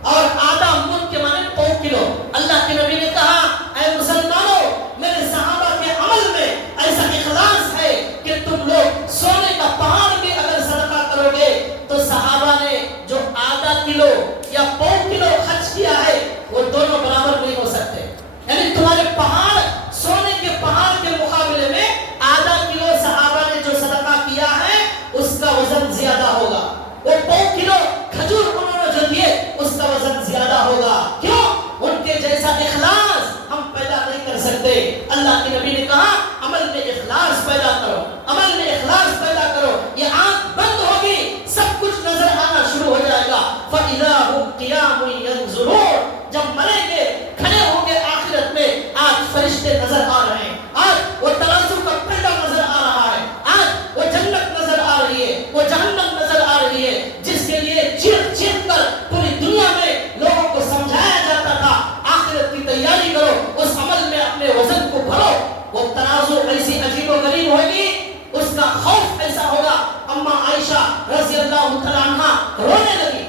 اور آدھا مد کے معنی 1 کلو. اللہ کے نبی نے کہا اے مسلمانوں, میرے صحابہ کے عمل میں ایسا اخلاص ہے کہ تم لوگ سونے کا پہاڑ بھی اگر صدقہ کرو گے تو صحابہ نے جو آدھا کلو یا 1 کلو خرچ کیا ہے وہ دونوں برابر نہیں ہو سکتے. یعنی تمہارے پہاڑ, سونے کے پہاڑ کے مقابلے میں آدھا کلو صحابہ نے جو صدقہ کیا ہے اس کا وزن زیادہ ہوگا. وہ 1 کلو کھجور انہوں نے جو دیے اس کا وزن زیادہ ہوگا. کیوں؟ ان کے جیسا اخلاص ہم پیدا نہیں کر سکتے. اللہ کے نبی نے کہا عمل میں اخلاص پیدا کرو, عمل میں اخلاص پیدا کرو. یہ آنکھ بند ہوگی, سب کچھ نظر آنا شروع ہو جائے گا. فَإِذَا هُمْ قِيَامٌ يَنظُرُونَ. جب مریں گے, کھڑے ہوں گے آخرت میں, آج فرشتے نظر آ رہے ہیں, آج وہ ترازو کا پلڑا نظر آ رہا ہے, آج وہ جنت نظر آ رہی ہے, وہ جہنم نظر آ رہی ہے, جس کے لیے چیخ چیخ کر پوری دنیا میں لوگوں کو سمجھایا جاتا تھا آخرت کی تیاری کرو, اس عمل میں اپنے وزن کو بھرو. وہ ترازو ایسی عجیب و غریب ہوگی, اس کا خوف ایسا ہوگا. اما عائشہ رضی اللہ تعالیٰ عنہا رونے لگی.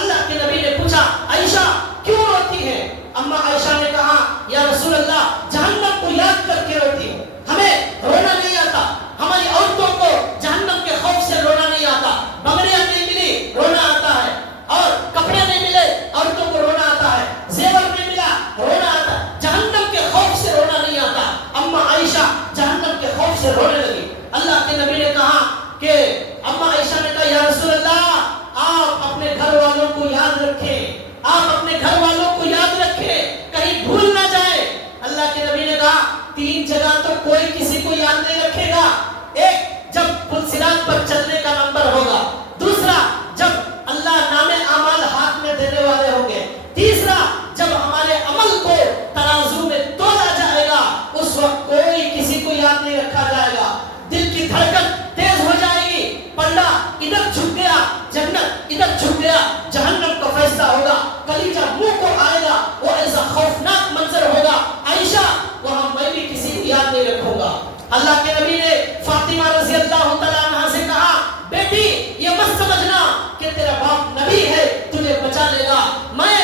اللہ کے نبی نے پوچھا عائشہ کیوں روتی ہے؟ اما عائشہ نے کہا یا رسول اللہ, جہنم کو یاد کر کے روتی ہوں, ہمیں رونا نہیں آتا, ہماری عورتوں کو جہنم کے خوف سے رونا نہیں آتا. بنگڑیاں نہیں ملی رونا آتا ہے, اور کپڑے نہیں ملے عورتوں کو رونا آتا ہے, زیور نہیں ملا رونا آتا ہے, جہنم کے خوف سے رونا نہیں آتا. اما عائشہ جہنم کے خوف سے رونے لگی. اللہ کے نبی نے کہا کہ اما عائشہ نے کہا یا رسول اللہ, آپ اپنے گھر والوں کو یاد رکھیں, آپ اپنے گھر والوں کو یاد رکھیں, کہیں بھول نہ جائے. اللہ کے نبی نے کہا 3 جگہ تو کوئی کسی کو یاد نہیں رکھے گا. ایک, جب پلسرات پر چلنے کا نمبر ہوگا. دوسرا, جب اللہ نام اعمال ہاتھ میں دینے والے ہوں گے. تیسرا, جب ہمارے عمل کو ترازو میں تولا جائے گا, اس وقت کوئی کسی کو یاد نہیں رکھا جائے گا. دل کی دھڑکن تیز ہو جائے گی, پلڑا ادھر جھک گیا, جنت ادھر جھک گیا، جہنم کا فیصلہ ہوگا، کلیجہ منہ کو آئے گا، وہ ایسا خوفناک منظر ہوگا، عائشہ وہاں میں بھی کسی کو یاد نہیں رکھوں گا۔ اللہ کے نبی نے فاطمہ رضی اللہ تعالیٰ عنہ سے کہا، بیٹی یہ مت سمجھنا کہ تیرا باپ نبی ہے تجھے بچا لے گا، میں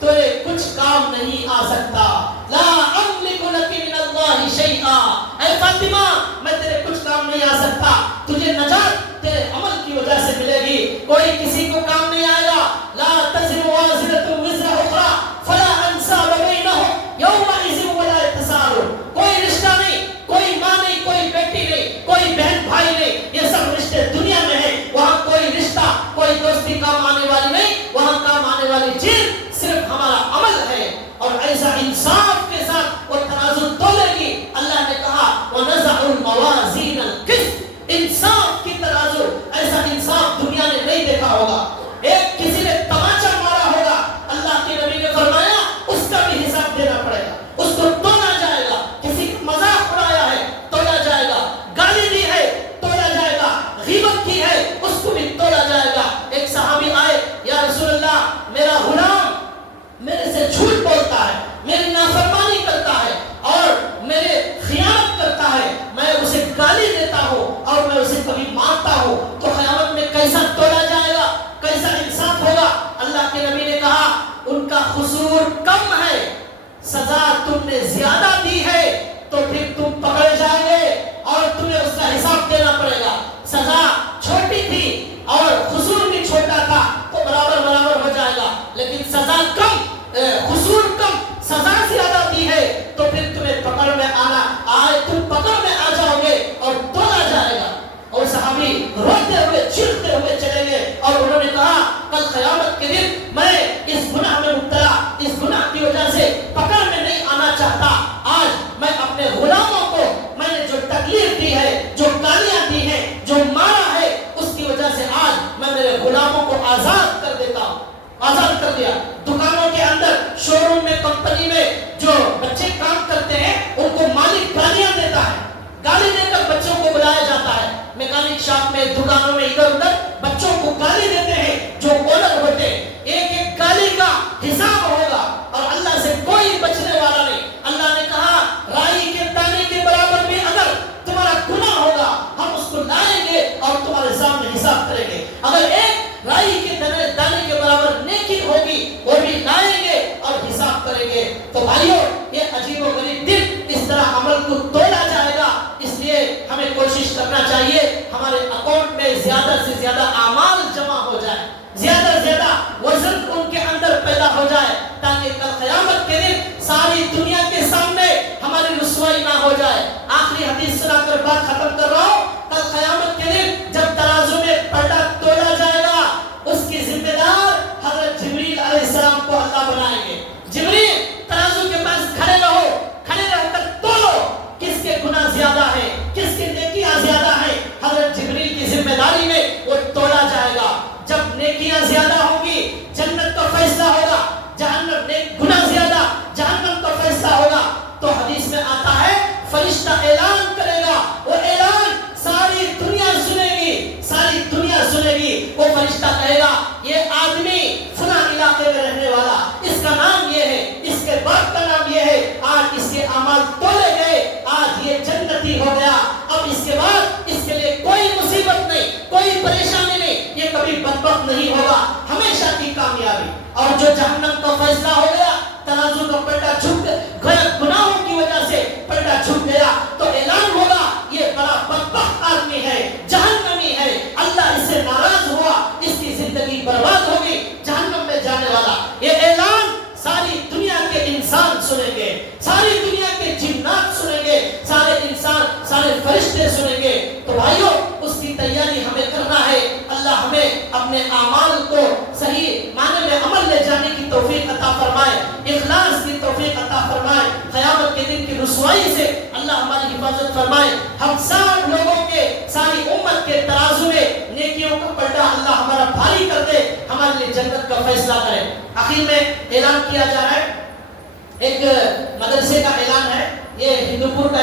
تجھے کچھ کام نہیں آ سکتا، لا املک لک من اللہ شیئا، اے فاطمہ میں تیرے کچھ کام نہیں آ سکتا، تجھے نجات تیرے عمل کی وجہ سے ملے گی، کوئی کسی کو کام نہیں آئے گا۔ لا تزر وازرۃ وزر اخرى فلا انساب بینہم یومئذ ولا یتساءلون، کوئی رشتہ نہیں، کوئی ماں نہیں، کوئی بیٹی نہیں، کوئی بہن بھائی نہیں، یہ سب رشتے دنیا میں ہیں، وہاں کوئی رشتہ کوئی دوستی کام آنے والی نہیں، وہاں کام آنے والی چیز صرف ہمارا عمل ہے، اور ایسا انصاف کے ساتھ وہ ترازو تولے گی۔ اللہ نے کہا وَنَزَعُ الْمَوَازِينَ الْقِسْطَ، انصاف کی ترازو، ایسا انصاف دنیا نے نہیں دیکھا ہوگا، ایک کسی نے تماچا مارا ہوگا، اللہ کے نبی نے فرمایا اس کا بھی حساب دینا پڑے گا، اس کو تولا جائے گا، کسی کا مذاق اڑایا ہے تولا جائے گا، گالی دی ہے تولا جائے گا، غیبت کی ہے اس کو بھی تولا جائے گا۔ ایک صحابی آئے، یا رسول اللہ میرا غلام میرے سے جھوٹ بولتا ہے، میری نافرمانی کرتا ہے اور میرے خیانت کرتا ہے، میں اسے گالی دیتا ہوں اور میں اسے کبھی مارتا ہوں، تو قیامت میں کیسا تولا جائے گا، کیسا انصاف ہوگا؟ اللہ کے نبی نے کہا ان کا قصور کم ہے، سزا تم نے زیادہ دی ہے تو پھر تم پکڑے جائیں گے اور تمہیں اس کا حساب دینا پڑے گا، سزا چھوٹی تھی اور قصور بھی چھوٹا تھا تو برابر ہو جائے گا، لیکن سزا کم، قصور کم، سزا زیادہ دی ہے تو پھر تمہیں پکڑ میں آنا آئے، تم پکڑ میں آ جاؤ گے اور تولا جائے گا۔ اور صحابی روتے ہوئے چیختے ہوئے چلے گئے اور انہوں نے کہا کل قیامت کے دن میں اس گناہ میں مبتلا، اس گناہ کی وجہ سے پکڑ میں نہیں آنا چاہتا، آج میں اپنے غلاموں کو میں نے جو تکلیف دی ہے، جو گالیاں دی ہیں، جو مارا ہے، اس کی وجہ سے آج میں میرے غلاموں کو آزاد کر دیتا ہوں، آزاد کر دیا۔ دکانوں کے اندر، شو روم میں، کمپنی میں جو بچے کام کرتے ہیں ان کو مالک گالیاں دیتا ہے، گالی دے کر بچوں کو بلایا جاتا ہے، میکینک شاپ میں، دکانوں میں ادھر ادھر بچوں کو گالی دیتے ہیں جو اونر ہوتے ہیں، ایک ایک گالی کا حساب ہوگا اور اللہ سے کوئی بچنے والا نہیں۔ اللہ نے کہا رائی کے دانے کے برابر بھی اگر تمہارا گناہ ہوگا ہم اس کو لائیں گے اور تمہارے سامنے حساب کریں گے، اگر ایک رائی کے دانے کے برابر نیکی ہوگی وہ بھی لائیں گے اور حساب کریں گے۔ تو بھائیوں یہ عجیب و غریب دن اس طرح عمل کو تولا جائے گا، اس لیے ہمیں کوشش کرنا چاہیے ہمارے اکاؤنٹ میں زیادہ سے زیادہ اعمال جمع ہو جائے، زیادہ سے زیادہ وزن ان کے اندر پیدا ہو جائے، تاکہ کل قیامت کے دن ساری دنیا کے سامنے ہماری رسوائی نہ ہو جائے۔ آخری حدیث سنا کر بات ختم کر رہا ہوں، کل قیامت کے دن جب ترازو میں پلٹا تولا جائے گا اس کی ذمہ دار حضرت جبریل علیہ السلام کو اللہ بنائیں گے۔ جبریل ترازو کے پاس کھڑے رہو، کھڑے رہ کر تولو کس کے گناہ زیادہ ہے، کس کے نیکیاں زیادہ ہیں، حضرت جبریل کی ذمہ داری میں وہ تولا جائے گا۔ جب نیکیاں زیادہ ہوں گی جنت کا فیصلہ ہوگا، جہنم گناہ زیادہ جہنم کا فیصلہ ہوگا۔ تو حدیث میں آتا ہے فرشتہ اعلان کرے گا، وہ اعلان ساری دنیا سنے گی، ساری دنیا سنے گی، وہ فرشتہ کہے گا یہ آدمی فلاں علاقے میں رہنے والا، اس کا نام یہ ہے، اس کے باپ کا نام یہ ہے، آج اس کے اعمال تولے گئے، آج یہ جنتی ہو گیا، اب اس کے بعد اس کے لیے کوئی مصیبت نہیں، کوئی پریشانی نہیں، یہ کبھی بدبخت نہیں ہوگا، ہمیشہ کی کامیابی۔ اور جو جہنم کا فیصلہ ہو گیا، ترازو کا پلٹا جھک غلط گناہوں کی وجہ سے پلٹا جھک گیا، تو اعلان ہوگا یہ بڑا بدبخت آدمی ہے، جہنمی ہے، اللہ اس سے ناراض ہوا، اس کی زندگی برباد ہوگی، جہنم میں جانے والا۔ یہ اعلان ساری دنیا کے انسان سنیں گے، ساری دنیا کے جنات سنیں گے، سارے انسان، سارے فرشتے سنیں گے۔ تو بھائیوں اس کی تیاری ہمیں کرنا ہے، اللہ ہمیں اپنے اعمال کو صحیح معنی میں عمل لے جانے کی توفیق عطا فرمائے، اخلاص کی توفیق عطا فرمائے، قیامت کے دن کی رسوائی سے اللہ ہماری حفاظت فرمائے، ہم سب لوگوں کے، ساری امت کے ترازو میں نیکیوں کا پلٹا اللہ ہمارا بھاری کر دے، ہمارے لیے جنت کا فیصلہ کرے۔ آخر میں اعلان کیا جا رہا ہے، ایک مدرسے کا اعلان ہے، یہ ہندوپور کا